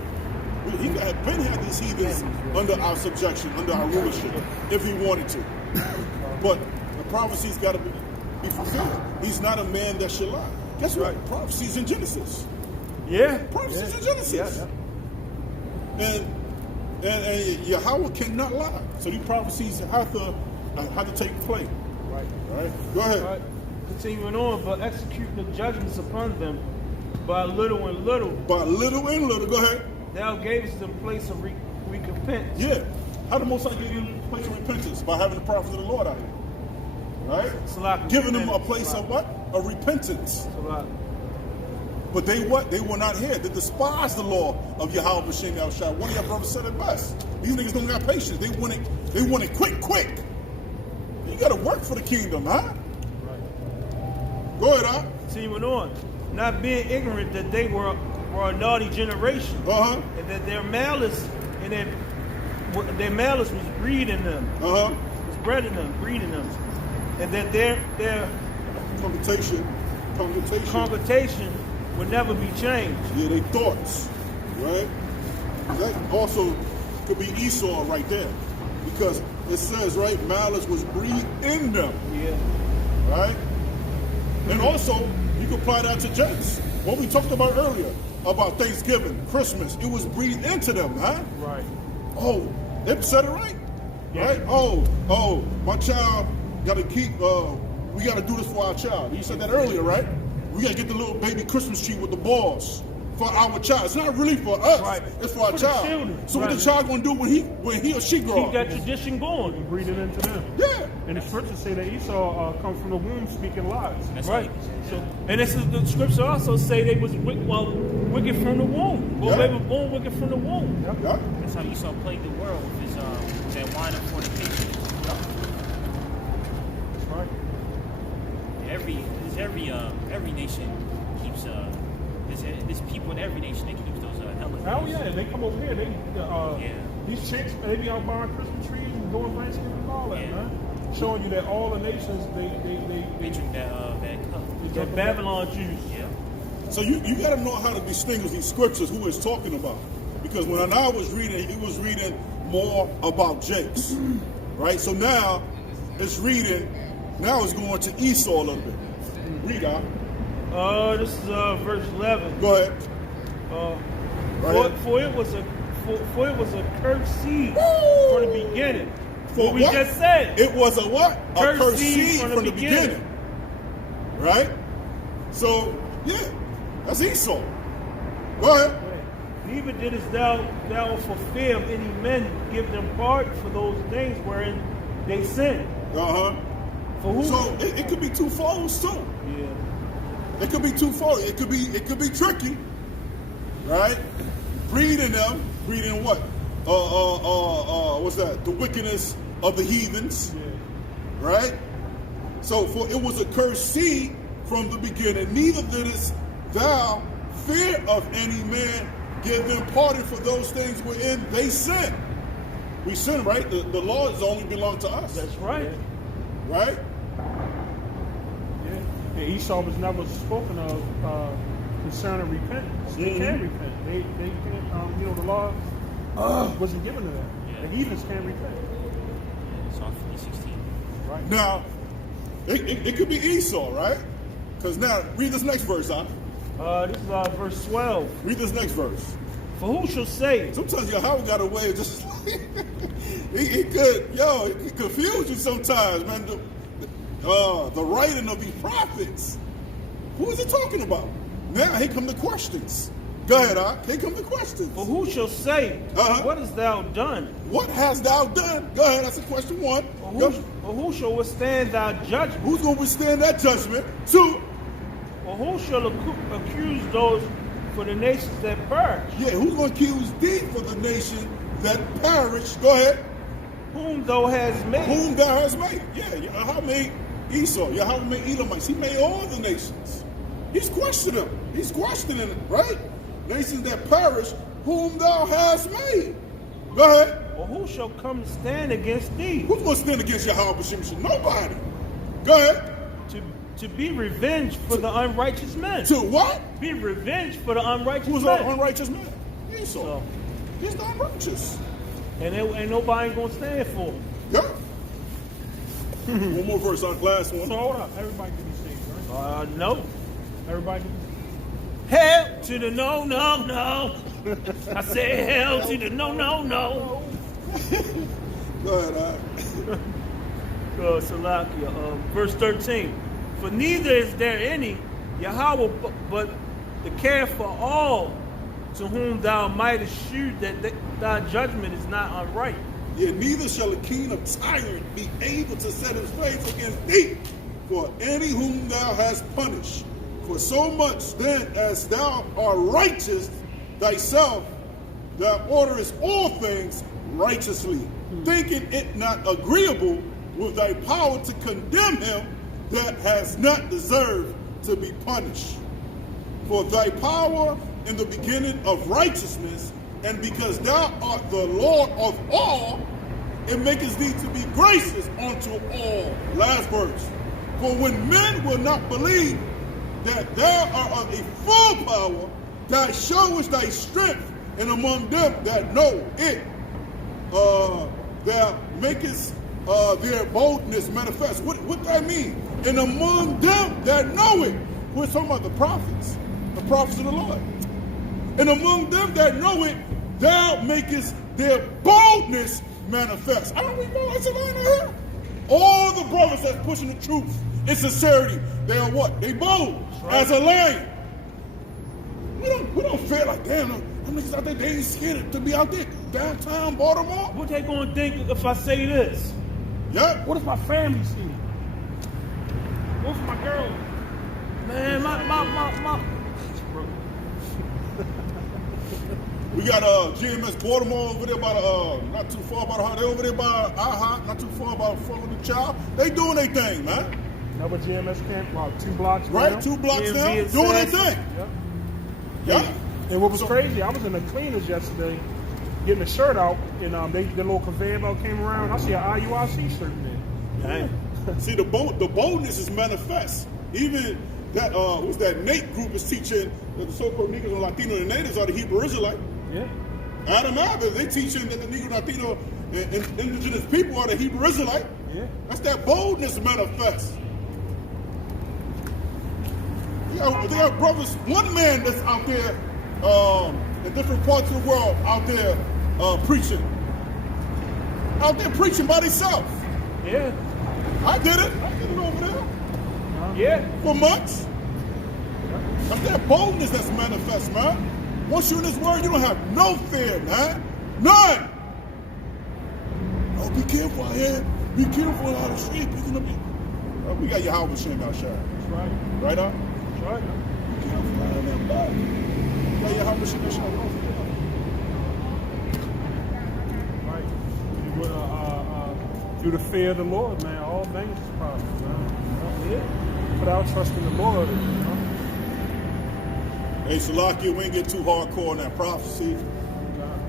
He had these heathens under our subjection, under our rulership, if he wanted to. But the prophecy's got to be fulfilled. He's not a man that should lie. Guess what? Prophecy's in Genesis. Yeah. Prophecy's in Genesis. And Yahweh cannot lie. So these prophecies have to take place. Right. Right? Go ahead. All right. Continuing on, but executing the judgments upon them by little and little. By little and little. Go ahead. Thou gavest them place of recompense. Yeah. How the Most High give you a place of repentance? By having the prophets of the Lord out here. Right? Giving them a place of what? Of repentance. But they what? They were not here. They despised the law of Yahweh B'Shem Yahushua. One of your brothers said it best. These niggas don't got patience. They want it quick. You gotta work for the kingdom, huh? Right. Go ahead, huh? Continuing on. Not being ignorant that they were a naughty generation. And that their malice was breeding them. Was breeding them. And that their congregation would never be changed. Yeah, they thoughts, right? That also could be Esau right there, because it says, right, malice was breathed in them. Yeah. Right? And also, you can apply that to James. What we talked about earlier about Thanksgiving, Christmas, it was breathed into them, huh? Right. Oh, they said it right. Yeah. Right? Oh, my child gotta keep, we gotta do this for our child. You said that earlier, right? We gotta get the little baby Christmas tree with the balls for our child. It's not really for us. Right. It's for our the child. children. So what the child gonna do when he or she grow Keep up? that tradition going. And breathe it into them. Yeah. And the scriptures say that Esau comes from the womb speaking lies. That's Right. So, And this is the scripture also say they was wicked from the womb. Well, Yeah. they were born wicked from the womb. Yeah. that's how Esau played the world with his that wine of fornication. That's right. Every nation keeps there's people in every nation that keeps those elements. Oh yeah, they come over here. Yeah. These chicks, they be out buying Christmas trees and doing Thanksgiving and all that, Yeah. man. Showing you that all the nations They drink that cup. The Babylon Jews. Yeah. So you got to know how to distinguish these scriptures, who it's talking about. Because when I was reading, he was reading more about Jakes, right? So now it's going to Esau a little bit. Read out. This is verse 11. Go ahead. For it was a cursed seed from the beginning. For what we just said. It was a what? A cursed seed from from the beginning. Right? So, yeah, that's Esau. Go ahead. Neither didst thou fulfill any men give them pardon for those things wherein they sinned. Uh-huh. For who? So it could be two folds too. Yeah. It could be two folds. It could be tricky. Right? Breeding what? What's that? The wickedness of the heathens. Yeah. Right? So for it was a cursed seed from the beginning. Neither didst thou fear of any man give them pardon for those things wherein they sin. We sin, right? The laws only belong to us. That's right. Right? Yeah. Esau was never spoken of concerning repentance. They can repent. They can, the law wasn't given to them. Yeah. The heathens can't repent. It's on 50:16. Right. Now, it could be Esau, right? Because now, read this next verse, huh? This is verse 12. Read this next verse. For who shall say, Sometimes Yahweh got a way of just he could confuse you sometimes, man. The writing of these prophets. Who is he talking about? Now here come the questions. Go ahead, here come the questions. for who shall say, what hast thou done? What hast thou done? Go ahead, that's a question one. Or who shall withstand thy judgment? Who's going to withstand that judgment? Two. Or who shall accuse those for the nations that perish? Yeah, who's going to accuse thee for the nation that perish? Go ahead. Whom thou hast made. Whom thou hast made. Yeah, Yahweh made Esau. Yahweh made Edomites. He made all the nations. He's questioning them. He's questioning them, right? Nations that perish, whom thou hast made. Go ahead. Or who shall come and stand against thee? Who's going to stand against Yahweh B'Shem? Nobody. Go ahead. To be revenged for the unrighteous men. To what? Be revenged for the unrighteous Who's men. the unrighteous man? Esau. So, He's the unrighteous. and ain't nobody gonna stand for him. Yeah. One more verse, last one. So hold up. Everybody can be saved, right? No. Everybody. Hell to the no, no, no. I said hell to the no, no, no. Go ahead, Salakia, verse 13. For neither is there any Yahweh but the care for all to whom thou mightest shew that thy judgment is not unright. Yeah, neither shall a king of tyrant be able to set his face against thee, for any whom thou hast punished. For so much then as thou art righteous thyself, thou orderest all things righteously, thinking it not agreeable with thy power to condemn him that has not deserved to be punished. For thy power in the beginning of righteousness, and because thou art the Lord of all, it maketh thee to be gracious unto all. Last verse. For when men will not believe that thou art of a full power, thou showest thy strength, and among them that know it, thou makest their boldness manifest. What that mean? And among them that know it, we're talking about the prophets of the Lord. And among them that know it, thou makest their boldness manifest. I don't even know what's a line here. All the brothers that's pushing the truth in sincerity, they are what? They bold as a lion. We don't feel like, damn, them niggas out there, they ain't scared to be out there downtown Baltimore. What they gonna think if I say this? Yeah. What if my family see me? What's my girl? Man, my. We got GMS Baltimore over there by the, not too far by the hot. They over there by IHOP, not too far by Follow the Child. They doing their thing, man. Another GMS camp, about 2 blocks Right? down. 2 blocks GMV down, is doing their fast. thing. Yep. Yeah. And what was crazy, I was in the cleaners yesterday getting a shirt out, and the little conveyor belt came around. I see an IUIC shirt in there. Dang. See, the boldness is manifest. Even that, who's that Nate group is teaching that the so-called Negroes and Latino and natives are the Hebrew Israelite. Yeah. Adam Abbott, they teaching that the Negro, Latino, and indigenous people are the Hebrew Israelite. Yeah. That's that boldness manifest. They got brothers, one man that's out there in different parts of the world out there preaching. Out there preaching by themselves. Yeah. I did it over there Yeah. for months. That's that boldness that's manifest, man. Once you're in this word, you don't have no fear, man. None. Oh, be careful out here. Be careful out the street. We got Yahweh Shem out here. That's right. Right up? That's right. Be careful out there, man. We got Yahweh Shem out here. Right. You would, through the fear of the Lord, man, all things is possible, man. Yeah. Without trusting the Lord, you know. Hey, Salakia, we ain't get too hardcore on that prophecy.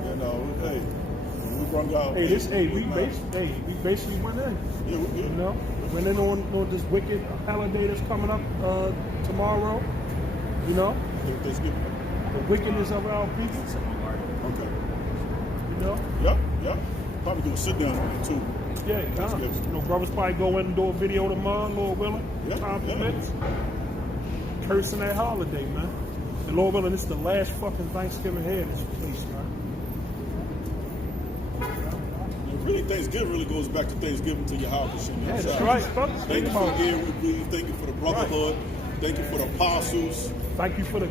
You know, hey, we brought out. We basically went in. Yeah, we You good. know, went in on this wicked holiday that's coming up tomorrow. You know, That's good. the wickedness of our people. Okay. You know, Yeah. Probably do a sit down too. yeah, That's kind good. of. You know, brothers probably go in and do a video tomorrow, Lord willing. Yeah, Time yeah. permits. Cursing that holiday, man. And Lord willing, this is the last fucking Thanksgiving here in this place, man. Really, Thanksgiving really goes back to Thanksgiving to Yahweh. Yeah, that's right. Thank you for the air we breathe. Thank you for the brotherhood. Thank you for the apostles. Thank you for the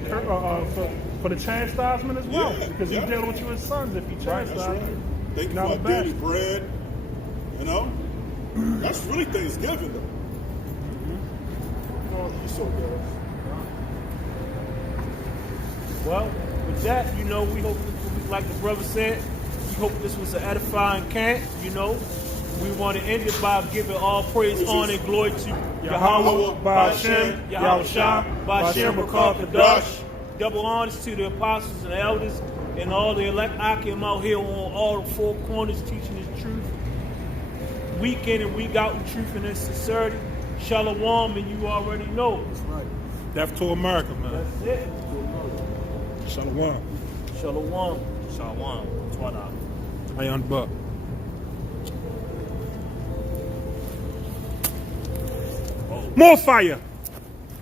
for the chastisement as well, Yeah, because yeah. He dealt with you as sons if He That's chastised right. you. Thank you Not for a our bad- daily bread. You know, that's really Thanksgiving, though. Oh, you so good. Well, with that, you know, we hope, like the brother said, we hope this was an edifying camp. You know, we want to end it by giving all praise, honor, and glory to Yahweh, Ba'ashem, Yahushua, Ba'ashem, Rakah, Kadash. Double honors to the apostles and elders and all the elect Akim out here on all four corners teaching His truth. Week in and week out in truth and in sincerity. Shalom, and you already know. That's right. Death to America, man. That's it. Shalom. Shalom. Shalom. Twada. Ayan Buck. More fire.